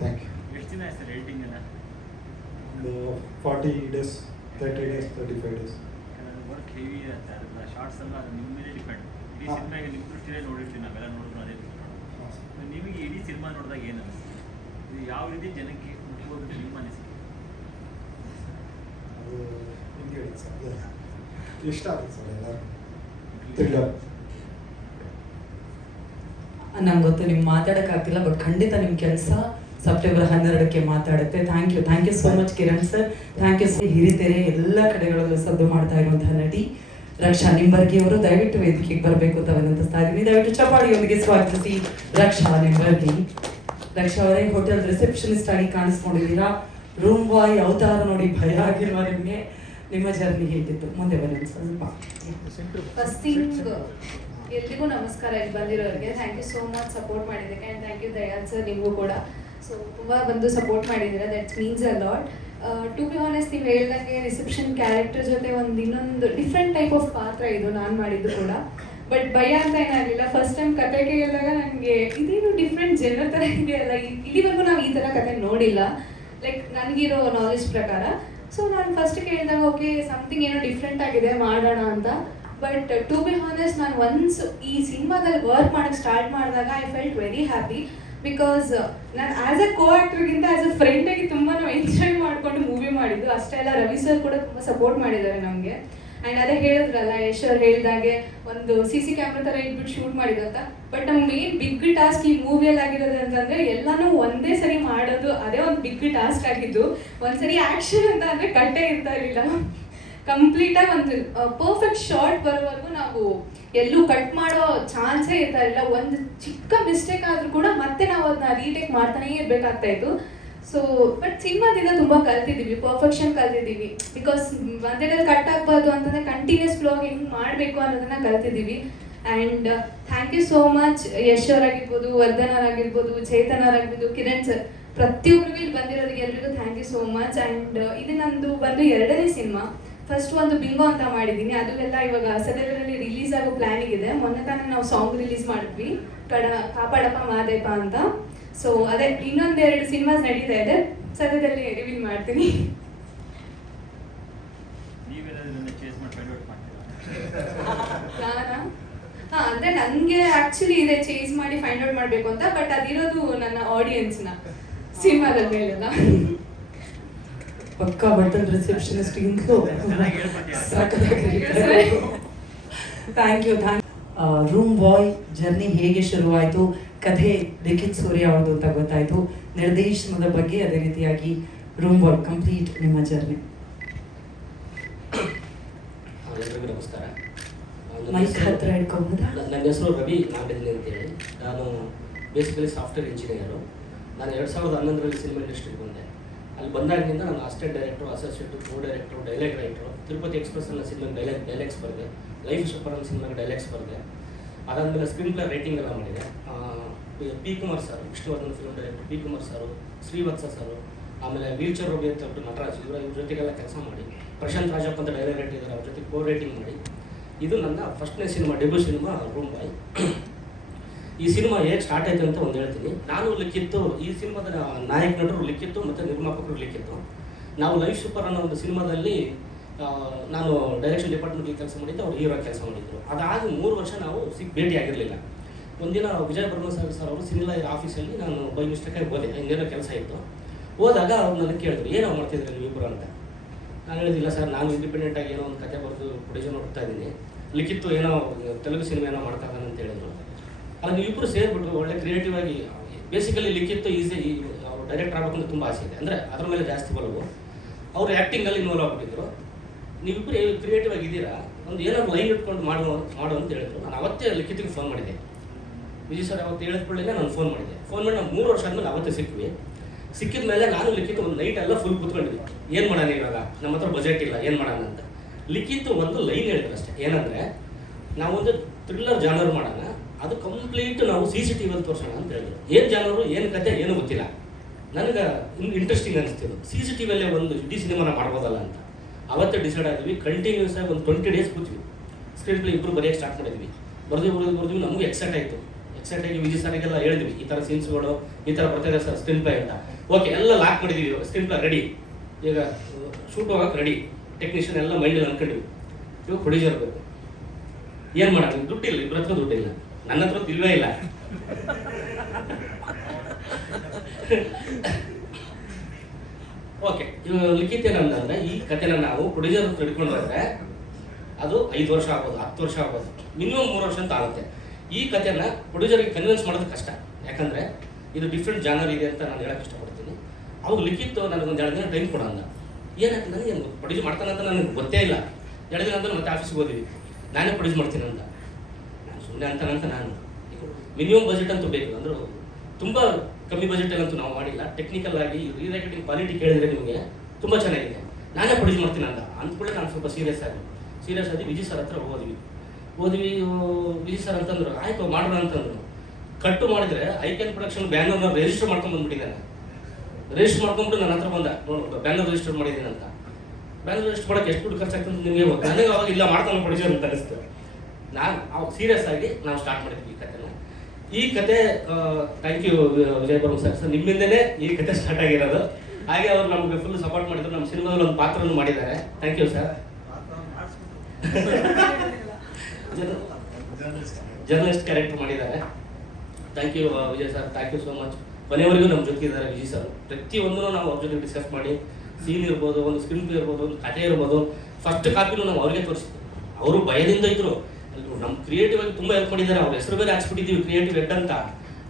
Thank you. ಎಷ್ಟು ದಿನ ಆಯ್ತು ಸರ್ ಎಡಿಟಿಂಗ್ ಎಲ್ಲ? ಒಂದು 40 days, 30 days, 35 days. Work heavy ಇರುತ್ತೆ, ಅದೆಲ್ಲ ಶಾರ್ಟ್ಸ್ ಎಲ್ಲ ಅದು ನಿಮ್ಮ ಮೇಲೆ ಡಿಪೆಂಡ್. ಇಡೀ ಸಿನಿಮಾಗೆ ನಿಮ್ಮ ದೃಷ್ಟಿಯೇ ನೋಡಿರ್ತೀವಿ ನಾವೆಲ್ಲ ನೋಡಿದ್ರು ಅದೇ ನಿಮಗೆ ಇಡೀ ಸಿನಿಮಾ ನೋಡಿದಾಗ ಏನು ಅನಿಸ್ತು? ಇದು ಯಾವ ರೀತಿ ಜನಕ್ಕೆ ಮುಟ್ಬೋದು ನಿಮ್ಮ ಅನಿಸಿಕೆ? ಅದು ಹಿಂಗೆ ಹೇಳಿ ಸರ್, ಇಷ್ಟ ಆಗುತ್ತೆ ಸರ್ ಎಲ್ಲರೂ. ಥ್ರಿಲ್ಲರ್. ನಂಗೆ ಗೊತ್ತು ನಿಮ್ಗೆ ಮಾತಾಡೋಕ್ಕಾಗ್ತಿಲ್ಲ, ಬಟ್ ಖಂಡಿತ ನಿಮ್ಮ ಕೆಲಸ ಸೆಪ್ಟೆಂಬರ್ 12ಕ್ಕೆ ಮಾತಾಡುತ್ತೆ. Thank you so much Kiran sir. Thank you sir. ಹಿರಿತೆರೆ ಎಲ್ಲ ಕಡೆಗಳಲ್ಲೂ ಸದ್ದು ಮಾಡ್ತಾ ಇರುವಂತಹ ನಟಿ ರಕ್ಷಾ ನಿಂಬರ್ಗಿ ಅವರು ದಯವಿಟ್ಟು ವೇದಿಕೆಗೆ ಬರಬೇಕು ಅಂತ ವಿನಂತಿಸ್ತಾ ಇದ್ದೀನಿ. ದಯವಿಟ್ಟು ಚಪಾಳಿಯೊಂದಿಗೆ ಸ್ವಾಗತಿಸಿ ರಕ್ಷಾ ನಿಂಬರ್ಗಿ. ರಕ್ಷಾ ಅವರೇ, ಹೋಟೆಲ್ ರಿಸೆಪ್ಷನಿಸ್ಟ್ ಆಗಿ ಕಾಣಿಸ್ಕೊಂಡಿದ್ದೀರಾ. ರೂಮ್ ಬಾಯ್ ಅವತಾರ ನೋಡಿ ಭಯ ಆಗಿರುವ ನಿಮಗೆ, ನಿಮ್ಮ ಜರ್ನಿ ಹೇಗಿತ್ತು? ಮುಂದೆ ಬನ್ನಿ ಸ್ವಲ್ಪ. ಫಸ್ಟ್ ಥಿಂಗ್ ಎಲ್ರಿಗೂ ನಮಸ್ಕಾರ, ಇಲ್ಲಿ ಬಂದಿರೋರಿಗೆ thank you so much support ಮಾಡಿದ್ದಕ್ಕೆ. And thank you Dayal sir, ನಿಮಗೂ ಕೂಡ. ಸೊ ತುಂಬ ಬಂದು ಸಪೋರ್ಟ್ ಮಾಡಿದ್ದೀರಾ, that means a lot. To be honest, ನೀವು ಹೇಳ್ದಂಗೆ ರಿಸೆಪ್ಷನ್ ಕ್ಯಾರೆಕ್ಟರ್ ಜೊತೆ ಒಂದು ಇನ್ನೊಂದು ಡಿಫ್ರೆಂಟ್ ಟೈಪ್ ಆಫ್ ಪಾತ್ರ ಇದು ನಾನು ಮಾಡಿದ್ದು ಕೂಡ. ಬಟ್ ಭಯ ಅಂತ ಏನಾಗಲಿಲ್ಲ. ಫಸ್ಟ್ ಟೈಮ್ ಕತೆ ಕೇಳಿದಾಗ ನನಗೆ ಇದೇನು ಡಿಫ್ರೆಂಟ್ ಜನರ ಥರ ಇದೆಯಲ್ಲ, ಇಲ್ಲಿವರೆಗೂ ನಾವು ಈ ಥರ ಕತೆ ನೋಡಿಲ್ಲ, ಲೈಕ್ ನನಗಿರೋ ನಾಲೆಜ್ ಪ್ರಕಾರ. ಸೊ ನಾನು ಫಸ್ಟ್ ಕೇಳಿದಾಗ ಓಕೆ ಸಮಥಿಂಗ್ ಏನೋ ಡಿಫ್ರೆಂಟ್ ಆಗಿದೆ ಮಾಡೋಣ ಅಂತ. ಬಟ್ ಟು ಬಿ ಹಾನೆಸ್ಟ್, ನಾನು ಒನ್ಸ್ ಈ ಸಿನಿಮಾದಲ್ಲಿ ವರ್ಕ್ ಮಾಡೋಕ್ಕೆ ಸ್ಟಾರ್ಟ್ ಮಾಡಿದಾಗ I felt very happy. Because ನಾನು ಆ್ಯಸ್ ಅ ಕೋ ಆ್ಯಕ್ಟ್ರಿಗಿಂತ ಆ್ಯಸ್ ಅ ಫ್ರೆಂಡಾಗಿ ತುಂಬ ನಾವು ಎಂಜಾಯ್ ಮಾಡಿಕೊಂಡು ಮೂವಿ ಮಾಡಿದ್ದು. ಅಷ್ಟೇ ಅಲ್ಲ, ರವಿ ಸರ್ ಕೂಡ ತುಂಬ ಸಪೋರ್ಟ್ ಮಾಡಿದ್ದಾರೆ ನಮಗೆ. ಆ್ಯಂಡ್ ಅದೇ ಹೇಳಿದ್ರಲ್ಲ, ಯಶ್ ಅವ್ರು ಹೇಳಿದಾಗೆ ಒಂದು CC ಕ್ಯಾಮ್ರಾ ಥರ ಇಟ್ಬಿಟ್ಟು ಶೂಟ್ ಮಾಡಿದ್ದು ಅಂತ. ಬಟ್ ನಮ್ಗೆ ಮೇನ್ ಬಿಗ್ ಟಾಸ್ಕ್ ಈ ಮೂವಿಯಲ್ಲಿ ಆಗಿರೋದು ಅಂತಂದರೆ ಎಲ್ಲನೂ ಒಂದೇ ಸರಿ ಮಾಡೋದು, ಅದೇ ಒಂದು ಬಿಗ್ ಟಾಸ್ಕ್ ಆಗಿದ್ದು. ಒಂದ್ಸರಿ ಆ್ಯಕ್ಷನ್ ಅಂತ ಅಂದರೆ ಕಟ್ಟೆ ಇರ್ತಾ ಇರಲಿಲ್ಲ. ಕಂಪ್ಲೀಟಾಗಿ ಒಂದು ಪರ್ಫೆಕ್ಟ್ ಶಾರ್ಟ್ ಬರೋವರೆಗೂ ನಾವು ಎಲ್ಲೂ ಕಟ್ ಮಾಡೋ ಚಾನ್ಸೇ ಇರ್ತಾ ಇರಲಿಲ್ಲ. ಒಂದು ಚಿಕ್ಕ ಮಿಸ್ಟೇಕ್ ಆದರೂ ಕೂಡ ಮತ್ತೆ ನಾವು ಅದನ್ನ ರೀಟೇಕ್ ಮಾಡ್ತಾನೇ ಇರಬೇಕಾಗ್ತಾ ಇತ್ತು. ಸೊ ಬಟ್ ಸಿನಿಮಾದಿಂದ ತುಂಬ ಕಲ್ತಿದ್ದೀವಿ, ಪರ್ಫೆಕ್ಷನ್ ಕಲ್ತಿದ್ದೀವಿ. ಬಿಕಾಸ್ ಮಧ್ಯದಲ್ಲಿ ಕಟ್ ಆಗಬಾರ್ದು ಅಂತಂದರೆ ಕಂಟಿನ್ಯೂಸ್ ಫ್ಲೋಗ್ ಹೆಂಗೆ ಮಾಡಬೇಕು ಅನ್ನೋದನ್ನ ಕಲ್ತಿದ್ದೀವಿ. And thank you so much Yash ಅವರಾಗಿರ್ಬೋದು, ವರ್ಧನ್ ಅವರಾಗಿರ್ಬೋದು, ಚೇತನ್ ಅವರಾಗಿರ್ಬೋದು, ಕಿರಣ್ ಸರ್, ಪ್ರತಿಯೊಬ್ಬರಿಗೂ ಇಲ್ಲಿ ಬಂದಿರೋರಿಗೆ ಎಲ್ರಿಗೂ thank you so much. And ಇದು ನಂದು ಬಂದು 2ನೇ ಸಿನಿಮಾ. ಫಸ್ಟ್ ಒಂದು ಬಿಂಗೋ ಅಂತ ಮಾಡಿದ್ದೀನಿ, ಅದೆಲ್ಲ ಇವಾಗ ಸದ್ಯದಲ್ಲಿ ರಿಲೀಸ್ ಆಗೋ ಪ್ಲಾನಿಂಗ್ ಇದೆ. ಮೊನ್ನೆ ತಾನೇ ನಾವು ಸಾಂಗ್ ರಿಲೀಸ್ ಮಾಡಿದ್ವಿ, ಕಾಪಾಡಪ್ಪ ಮಾದೇಪ ಅಂತ. ಸೊ ಅದೇ ಇನ್ನೊಂದೆರಡು ಸಿನಿಮಾಸ್ ನಡೀತಾ ಇದೆ, ಸದ್ಯದಲ್ಲಿ ರಿವೀಲ್ ಮಾಡ್ತೀನಿ. ಅಂದ್ರೆ ನನಗೆ ಆಕ್ಚುಲಿ ಇದೆ ಚೇಸ್ ಮಾಡಿ ಫೈಂಡ್ ಔಟ್ ಮಾಡಬೇಕು ಅಂತ, ಬಟ್ ಅದಿರೋದು ನನ್ನ ಆಡಿಯನ್ಸ್ನ ಸಿನಿಮಾದ ಮೇಲೆಲ್ಲ. ಪಕ್ಕ ಬಟನ್ ರಿಸೆಪ್ಷನಿಸ್ಟ್ ಇಂದು thank you. Room boy journey ಹೇಗೆ ಶುರುವಾಯಿತು, ಕಥೆ ಲಿಖಿತ್ ಸೂರ್ಯ ಅವ್ರದ್ದು ಅಂತ ಗೊತ್ತಾಯಿತು, ನಿರ್ದೇಶನದ ಬಗ್ಗೆ, ಅದೇ ರೀತಿಯಾಗಿ ರೂಮ್ ಬಾಯ್ ಕಂಪ್ಲೀಟ್ ನಿಮ್ಮ ಜರ್ನಿ. ಎಲ್ರಿಗೂ ನಮಸ್ಕಾರ. ಮೈಕ್ ಹತ್ರ ಇಟ್ಕೊಬೋದಾ? ನನ್ನ ಹೆಸರು ರವಿ ನಾಗೇಂದ್ರ ಅಂತೇಳಿ. ನಾನು ಬೇಸಿಕಲಿ ಸಾಫ್ಟ್ವೇರ್ ಇಂಜಿನಿಯರು. ನಾನು 2011ರಲ್ಲಿ ಸಿನಿಮಾ ಇಂಡಸ್ಟ್ರಿಗೆ ಬಂದೆ. ಅಲ್ಲಿ ಬಂದಾಗಿನಿಂದ ನಾನು ಅಸಿಸ್ಟೆಂಟ್ ಡೈರೆಕ್ಟ್ರು, ಅಸೋಸಿಯೇಟು, ಕೋ ಡೈರೆಕ್ಟ್ರು, ಡೈಲಾಗ್ ರೈಟ್ರು, ತಿರುಪತಿ ಎಕ್ಸ್ಪ್ರೆಸ್ ಅನ್ನೋ ಸಿನಿಮಾಗೆ ಡೈಲಾಗ್ಸ್ ಬರೆದೆ, ಲೈಫ್ ಸೂಪರ್ ಅನ್ನೋ ಸಿನಿಮಾಗೆ ಡೈಲಾಗ್ಸ್ ಬರೆದೆ. ಅದಾದಮೇಲೆ ಸ್ಕ್ರೀನ್ ಪ್ಲೇ ರೈಟಿಂಗ್ ಎಲ್ಲ ಮಾಡಿದೆ. P Kumar sir, Vishnuvardhan film director P Kumar sir, Srivatsa sir, ಆಮೇಲೆ ವೀಲ್ಚರ್ ರೋಗಿ ಅಂತ ಹೇಳ್ಬಿಟ್ಟು ನಟರಾಜ್, ಇವ್ರ ಜೊತೆಗೆಲ್ಲ ಕೆಲಸ ಮಾಡಿ, ಪ್ರಶಾಂತ್ ರಾಜಪ್ಪ ಅಂತ ಡೈಲಾಗ್ ರೈಟ್ ಇದ್ದಾರೆ, ಅವ್ರ ಜೊತೆ ಕೋ ರೈಟಿಂಗ್ ಮಾಡಿ. ಇದು ನನ್ನ ಫಸ್ಟ್ನೇ ಸಿನಿಮಾ, ಡೆಬ್ಯೂ ಸಿನಿಮಾ ರೂಮ್ ಬಾಯ್. ಈ ಸಿನಿಮಾ ಹೇಗೆ ಸ್ಟಾರ್ಟ್ ಆಯಿತು ಅಂತ ಒಂದು ಹೇಳ್ತೀನಿ. ನಾನು ಲಿಖಿತ್ತು, ಈ ಸಿನಿಮಾದ ನಾಯಕ ನಟರು ಲಿಖಿತ್ತು ಮತ್ತು ನಿರ್ಮಾಪಕರು ಲಿಖಿತ್ತು. ನಾವು ಲೈಫ್ ಸೂಪರ್ ಅನ್ನೋ ಒಂದು ಸಿನಿಮಾದಲ್ಲಿ ನಾನು ಡೈರೆಕ್ಷನ್ ಡಿಪಾರ್ಟ್ಮೆಂಟ್ಗೆ ಕೆಲಸ ಮಾಡಿದ್ದೆ, ಅವ್ರು ಹೀರೋ ಕೆಲಸ ಮಾಡಿದ್ರು. ಅದಾದ 3 ವರ್ಷ ನಾವು ಭೇಟಿ ಆಗಿರಲಿಲ್ಲ. ಒಂದಿನ ವಿಜಯ ಬರ್ಮ ಸರ್ ಅವರು ಸಿನಿಮಾ ಆಫೀಸಲ್ಲಿ ನಾನು ಬೈ ಮಿಸ್ಟೇಕಾಗಿ ಹೋದೆ, ಹಿಂಗೇನೋ ಕೆಲಸ ಇತ್ತು. ಹೋದಾಗ ಅವ್ರು ನನಗೆ ಕೇಳಿದ್ರು, ಏನೋ ಮಾಡ್ತಿದ್ರು ನೀವಿಬ್ಬರು ಅಂತ. ನಾನು ಹೇಳಿದಿಲ್ಲ ಸರ್, ನಾನು ಇಂಡಿಪೆಂಡೆಂಟಾಗಿ ಏನೋ ಒಂದು ಕತೆ ಬರೆದು ಪ್ರೊಡ್ಯೂಸರ್ ನೋಡ್ತಾ ಇದ್ದೀನಿ, ಲಿಖಿತ್ತು ಏನೋ ತೆಲುಗು ಸಿನಿಮಾ ಏನೋ ಮಾಡ್ತಾ ಇದ್ದಾನೆ ಅಂತ ಹೇಳಿದ್ರು. ಅಲ್ಲಿ ನೀವಿಬ್ಬರು ಸೇರಿಬಿಟ್ಟು ಒಳ್ಳೆ ಕ್ರಿಯೇಟಿವ್ ಆಗಿ, ಬೇಸಿಕಲಿ ಲಿಖಿತ್ತು ಅವರು ಡೈರೆಕ್ಟರ್ ಆಗಬೇಕಂತ ತುಂಬ ಆಸೆ ಇದೆ, ಅಂದರೆ ಅದ್ರ ಮೇಲೆ ಜಾಸ್ತಿ ಬರೋದು. ಅವರು ಆ್ಯಕ್ಟಿಂಗಲ್ಲಿ ಇನ್ವಾಲ್ವ್ ಆಗಿಬಿಟ್ಟಿದ್ರು. ನೀವಿಬ್ಬರು ಕ್ರಿಯೇಟಿವ್ ಆಗಿದ್ದೀರಾ, ಒಂದು ಏನಾದ್ರು ಲೈನ್ ಇಟ್ಕೊಂಡು ಮಾಡು ಅಂತ ಹೇಳಿದ್ರು. ನಾನು ಅವತ್ತೇ ಲಿಖಿತಿಗೆ ಫೋನ್ ಮಾಡಿದೆ. ವಿಜಯ್ ಸರ್ ಅವತ್ತು ಹೇಳಿದ ಕೂಡಲೇ ನಾನು ಫೋನ್ ಮಾಡಿದೆ. ಫೋನ್ ಮಾಡಿ ನಾವು 3 ವರ್ಷ ಆದಮೇಲೆ ಅವತ್ತೇ ಸಿಕ್ವಿ. ಸಿಕ್ಕಿದ ಮೇಲೆ ನಾನು ಲಿಖಿತ್ ಒಂದು ನೈಟ್ ಎಲ್ಲ ಫುಲ್ ಕೂತ್ಕೊಂಡಿದ್ವಿ, ಏನು ಮಾಡೋಣ ಇವಾಗ, ನಮ್ಮ ಹತ್ರ ಬಜೆಟ್ ಇಲ್ಲ, ಏನು ಮಾಡೋಣ ಅಂತ. ಲಿಖಿತ್ ಒಂದು ಲೈನ್ ಹೇಳಿದ್ರು ಅಷ್ಟೇ, ಏನಂದರೆ ನಾವೊಂದು ಥ್ರಿಲ್ಲರ್ ಜಾನರ್ ಮಾಡೋಣ, ಅದು ಕಂಪ್ಲೀಟ್ ನಾವು CCTVಯಲ್ಲಿ ತೋರಿಸೋಣ ಅಂತ ಹೇಳಿದ್ರು. ಏನು ಜಾನರು, ಏನು ಕತೆ, ಏನೂ ಗೊತ್ತಿಲ್ಲ. ನನಗೆ ಇಂಟ್ರೆಸ್ಟಿಂಗ್ ಅನಿಸ್ತಿದ್ದು, CCTVಯಲ್ಲೇ ಒಂದು ಇಡೀ ಸಿನಿಮಾನ ಮಾಡ್ಬೋದಲ್ಲ ಅಂತ. ಅವತ್ತೇ ಡಿಸೈಡ್ ಆಗಿದ್ವಿ. ಕಂಟಿನ್ಯೂಸ್ ಆಗಿ ಒಂದು 20 ಡೇಸ್ ಕೂತ್ವಿ, ಸ್ಕ್ರೀನ್ ಪ್ಲೇ ಇಬ್ಬರು ಬರೆಯೋಕ್ಕೆ ಸ್ಟಾರ್ಟ್ ಮಾಡಿದ್ವಿ. ಬರ್ದ್ವಿ ನಮಗೂ ಎಕ್ಸೈಟ್ ಆಗಿ ವಿಜಯ್ ಸರಿಗೆಲ್ಲ ಹೇಳಿದ್ವಿ, ಈ ಥರ ಸೀನ್ಸ್ಗಳು ಈ ಥರ ಬರ್ತಾಯಿದೆ ಸರ್ ಸ್ಕ್ರೀನ್ ಪ್ಲೇ ಅಂತ. ಓಕೆ, ಎಲ್ಲ ಲಾಕ್ ಮಾಡಿದ್ವಿ, ಸ್ಕ್ರೀನ್ ಪ್ಲೇ ರೆಡಿ, ಈಗ ಶೂಟ್ ಹೋಗಕ್ಕೆ ರೆಡಿ, ಟೆಕ್ನಿಷಿಯನ್ ಎಲ್ಲ ಮೈಂಡಲ್ಲಿ ಅನ್ಕೊಂಡಿವಿ. ಇವಾಗ ಪ್ರೊಡ್ಯೂಸರ್ ಬೇಕು, ಏನು ಮಾಡೋಣ, ದುಡ್ಡಿಲ್ಲ, ಇಬ್ಬರ ಹತ್ರ ದುಡ್ಡಿಲ್ಲ, ನನ್ನ ಹತ್ರ ಇಲ್ವೇ ಇಲ್ಲ. ಓಕೆ, ಇವಾಗ ಲಿಖಿತ್ ಏನಂತಂದ್ರೆ ಈ ಕಥೆನ ನಾವು ಪ್ರೊಡ್ಯೂಸರ್ ಹತ್ರ ಹಿಡ್ಕೊಂಡ್ರೆ ಅದು 5 ವರ್ಷ ಆಗ್ಬೋದು, 10 ವರ್ಷ ಆಗ್ಬೋದು, ಮಿನಿಮಮ್ 3 ವರ್ಷ ಅಂತ ಆಗುತ್ತೆ. ಈ ಕಥೆನ ಪ್ರೊಡ್ಯೂಸರ್ಗೆ ಕನ್ವಿನ್ಸ್ ಮಾಡೋದು ಕಷ್ಟ, ಯಾಕಂದರೆ ಇದು ಡಿಫ್ರೆಂಟ್ ಜಾನರ್ ಇದೆ ಅಂತ ನಾನು ಹೇಳಕ್ಕೆ ಇಷ್ಟಪಡ್ತೀನಿ. ಅವಾಗ ಲಿಖಿತ್ ನನಗೊಂದು 2 ದಿನ ಟೈಮ್ ಕೊಡೋಲ್ಲ. ಏನಾಗ್ತದೆ ನನಗೆ ಏನು ಪ್ರೊಡ್ಯೂಸ್ ಮಾಡ್ತಾನೆ ಅಂತ ನನಗೆ ಗೊತ್ತೇ ಇಲ್ಲ. 2 ದಿನ ಅಂತ ಮತ್ತೆ ಆಫೀಸ್ಗೆ ಹೋದ್ವಿ, ನಾನೇ ಪ್ರೊಡ್ಯೂಸ್ ಮಾಡ್ತೀನಿ ಅಂತ. ನಾನು ಸುಮ್ಮನೆ ಅಂತಾನಂತ ನಾನು ಮಿನಿಮಮ್ ಬಜೆಟ್ ಅಂತೂ ಬೇಕು, ಅಂದ್ರೆ ತುಂಬ ಕಮ್ಮಿ ಬಜೆಟಲ್ಲಂತೂ ನಾವು ಮಾಡಿಲ್ಲ. ಟೆಕ್ನಿಕಲ್ ಆಗಿ ರೀರೈಟಿಂಗ್ ಕ್ವಾಲಿಟಿ ಕೇಳಿದರೆ ನಿಮಗೆ ತುಂಬ ಚೆನ್ನಾಗಿದೆ, ನಾನೇ ಪ್ರೊಡ್ಯೂಸ್ ಮಾಡ್ತೀನಿ ಅಂತ ಅಂದ್ಕೊಳ್ಳಿ. ನಾನು ಸ್ವಲ್ಪ ಸೀರಿಯಸ್ ಆಗಿ ವಿಜಯ್ ಸರ್ ಹತ್ರ ಹೋದ್ವಿ. ವಿಜಯ್ ಸರ್ ಅಂತಂದ್ರು ಆಯ್ತು ಮಾಡೋಣ ಅಂತಂದ್ರು. ಕಟ್ಟು ಮಾಡಿದ್ರೆ ಐಕ್ಯಾನ್ ಪ್ರೊಡಕ್ಷನ್ ಬ್ಯಾನರ್ನ ರಿಜಿಸ್ಟರ್ ಮಾಡ್ಕೊಂಡು ಬಂದ್ಬಿಟ್ಟಿದ್ದಾನೆ. ರಿಜಿಸ್ಟರ್ ಮಾಡ್ಕೊಂಡ್ಬಿಟ್ಟು ನನ್ನ ಹತ್ರ ಬಂದ, ಬ್ಯಾನರ್ ರಿಜಿಸ್ಟರ್ ಮಾಡಿದ್ದೀನಿ ಅಂತ. ಬ್ಯಾನರ್ ರಿಜಿಸ್ಟರ್ ಮಾಡೋಕ್ಕೆ ಎಷ್ಟು ದುಡ್ಡು ಖರ್ಚಾಗ್ತದೆ ನಿಮಗೆ ಗೊತ್ತು. ನನಗೆ ಅವಾಗ ಇಲ್ಲ ಮಾಡ್ತಾನೆ ಪ್ರೊಡ್ಯೂಸರ್ ಅಂತ ಅನಿಸ್ತು. ನಾನು ಅವಾಗ ಸೀರಿಯಸ್ ಆಗಿ ನಾವು ಸ್ಟಾರ್ಟ್ ಮಾಡಿದ್ವಿ ಈ ಕಥೆನ. ಈ ಕತೆ thank you Vijay Barma sir, ನಿಮ್ಮಿಂದಲೇ ಈ ಕತೆ ಸ್ಟಾರ್ಟ್ ಆಗಿರೋದು. ಹಾಗೆ ಅವರು ನಮಗೆ ಫುಲ್ ಸಪೋರ್ಟ್ ಮಾಡಿದ್ರು. ನಮ್ಮ ಸಿನಿಮಾದಲ್ಲಿ ಒಂದು ಪಾತ್ರವನ್ನು ಮಾಡಿದ್ದಾರೆ. Thank you sir. Journalist character ಮಾಡಿದ್ದಾರೆ. Thank you Vijay sir, thank you so much. ಮನೆಯವರೆಗೂ ನಮ್ಮ ಜೊತೆ ಇದ್ದಾರೆ ವಿಜಯ್ ಸರ್. ಪ್ರತಿಯೊಂದನ್ನು ನಾವು ಅವ್ರ ಜೊತೆ ಡಿಸ್ಕಸ್ ಮಾಡಿ, ಸೀನ್ ಇರ್ಬೋದು, ಒಂದು ಸ್ಕ್ರೀನ್ ಪ್ಲೇ ಇರ್ಬೋದು, ಒಂದು ಕಥೆ ಇರ್ಬೋದು, ಫಸ್ಟ್ ಕಾಪಿನೂ ನಾವು ಅವ್ರಿಗೆ ತೋರಿಸಿದ್ವಿ. ಅವರು ಭಯದಿಂದ ಇದ್ರು, ನಮ್ಮ ಕ್ರಿಯೇಟಿವ್ ಆಗಿ ತುಂಬ ಹೆಲ್ಪ್ ಮಾಡಿದ್ದಾರೆ. ಅವ್ರ ಹೆಸರು ಬೇರೆ ಹಾಕ್ಸ್ಬಿಟ್ಟಿದ್ದೀವಿ ಕ್ರಿಯೇಟಿವ್ ಹೆಡ್ ಅಂತ.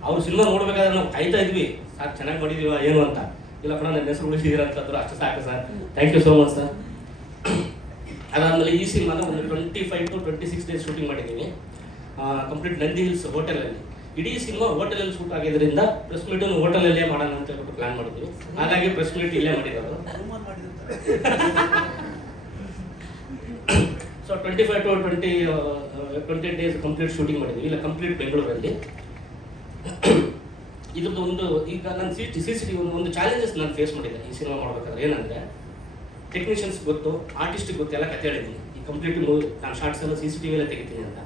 ಅವ್ರು ಸಿನಿಮಾ ನೋಡ್ಬೇಕಾದ್ರೆ ನಾವು ಕಾಯ್ತಾ ಇದ್ವಿ, ಸಾಕು ಚೆನ್ನಾಗಿ ಮಾಡಿದೀವ ಏನು ಅಂತ. ಇಲ್ಲ ಕೂಡ ನನ್ನ ಹೆಸರು ಉಳಿಸಿದ್ದೀರ ಅಂತಂದ್ರು, ಅಷ್ಟು ಸಾಕು sir. Thank you so much sir. ಅದಾದಮೇಲೆ ಈ ಸಿನಿಮಾನ ಒಂದು 25 to 26 ಡೇಸ್ ಶೂಟಿಂಗ್ ಮಾಡಿದ್ದೀವಿ, ಕಂಪ್ಲೀಟ್ ನಂದಿ ಹಿಲ್ಸ್ ಹೋಟೆಲಲ್ಲಿ. ಇಡೀ ಸಿನಿಮಾ ಹೋಟೆಲಲ್ಲಿ ಶೂಟ್ ಆಗಿದ್ದರಿಂದ ಪ್ರೆಸ್ ಮೀಟನ್ನು ಹೋಟೆಲಲ್ಲೇ ಮಾಡೋಣ ಅಂತ ಹೇಳ್ಬಿಟ್ಟು ಪ್ಲಾನ್ ಮಾಡಿದ್ವಿ. ಹಾಗಾಗಿ ಪ್ರೆಸ್ ಮೀಟ್ ಇಲ್ಲೇ ಮಾಡಿರೋದು. So 25 to 20 days complete shooting ಮಾಡಿದ್ವಿ, ಇಲ್ಲ ಕಂಪ್ಲೀಟ್ ಬೆಂಗಳೂರಲ್ಲಿ. ಇದ್ರದ್ದು ಒಂದು ಈಗ ನಾನು CCTV ಒಂದು ಚಾಲೆಂಜಸ್ ನಾನು ಫೇಸ್ ಮಾಡಿದ್ದೆ ಈ ಸಿನಿಮಾ ಮಾಡಬೇಕಾದ್ರೆ. ಏನಂದರೆ ಟೆಕ್ನಿಷಿಯನ್ಸ್ ಗೊತ್ತು, ಆರ್ಟಿಸ್ಟಿಗೆ ಗೊತ್ತು, ಎಲ್ಲ ಕತೆ ಹೇಳಿದ್ದೀನಿ. ಈ ಕಂಪ್ಲೀಟ್ ನಾನು ಶಾರ್ಟ್ಸ್ ಎಲ್ಲ CCTV ಎಲ್ಲ ತೆಗಿತೀನಿ ಅಂತ.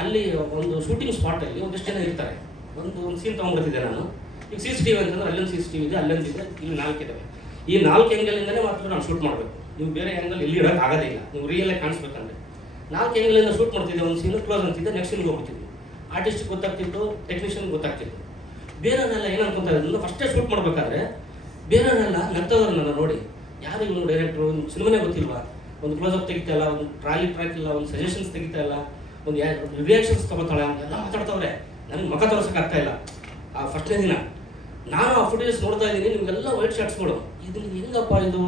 ಅಲ್ಲಿ ಒಂದು ಶೂಟಿಂಗ್ ಸ್ಪಾಟಲ್ಲಿ ಒಂದಿಷ್ಟು ಜನ ಇರ್ತಾರೆ. ಒಂದು ಸೀನ್ ತೊಗೊಂಡ್ಬರ್ತಿದ್ದೆ ನಾನು. ಈಗ CCTV ಅಂತಂದ್ರೆ ಅಲ್ಲೊಂದು CCTV ಇದೆ, ಅಲ್ಲೊಂದಿದೆ, ಇಲ್ಲಿ 4 ಇದ್ದಾವೆ. ಈ 4 ಆ್ಯಂಗಲಿಂದಲೇ ಮಾತ್ರ ನಾವು ಶೂಟ್ ಮಾಡಬೇಕು. ನೀವು ಬೇರೆ ಆ್ಯಂಗಲ್ ಎಲ್ಲಿ ಇಡೋಕೆ ಆಗೋದೇ ಇಲ್ಲ, ನೀವು ರಿಯಲ್ಲೇ ಕಾಣಿಸ್ಬೇಕಂದ್ರೆ. 4 ಆ್ಯಂಗಲಿಂದ ಶೂಟ್ ಮಾಡ್ತಿದ್ದೆ. ಒಂದು ಸೀನು ಕ್ಲೋಸ್ ಅಂತಿದ್ದೆ, ನೆಕ್ಸ್ಟ್ ಸೀನ್ಗೆ ಹೋಗ್ಬಿಡ್ತಿದ್ವಿ. ಆರ್ಟಿಸ್ಟಿಗೆ ಗೊತ್ತಾಗ್ತಿತ್ತು, ಟೆಕ್ನಿಷಿಯನ್ ಗೊತ್ತಾಗ್ತಿತ್ತು. ಬೇರೆಯವರೆಲ್ಲ ಏನು ಅನ್ಕೊಂತಾರೆ ಅಂದ್ರೆ ಫಸ್ಟೇ ಶೂಟ್ ಮಾಡಬೇಕಾದ್ರೆ ಬೇರೆಯವರೆಲ್ಲ ನಗ್ತವ್ರು ನನ್ನ ನೋಡಿ, ಯಾರು ಇವನು ಡೈರೆಕ್ಟ್ರು, ಸಿನಿಮಾನೇ ಗೊತ್ತಿಲ್ವಾ, ಒಂದು ಕ್ಲೋಸಪ್ ತೆಗಿತಾ ಇಲ್ಲ, ಒಂದು ಟ್ರಾಕ್ ಇಲ್ಲ, ಒಂದು ಸಜೆಷನ್ಸ್ ತೆಗಿತಾ ಇಲ್ಲ, ಒಂದು ರಿಯಾಕ್ಷನ್ಸ್ ತಗೋತಾಳೆ ಎಲ್ಲ ಮಾತಾಡ್ತವ್ರೆ. ನನಗೆ ಮುಖ ತೋರ್ಸೋಕ್ಕಾಗ್ತಾ ಇಲ್ಲ. ಆ ಫಸ್ಟ್ನೇ ದಿನ ನಾನು ಆ ಫುಟೇಜಸ್ ನೋಡ್ತಾ ಇದ್ದೀನಿ, ನಿಮಗೆಲ್ಲ ವೈಟ್ ಶಾರ್ಟ್ಸ್ಗಳು. ಇದು ಹೆಂಗಪ್ಪ ಇದು,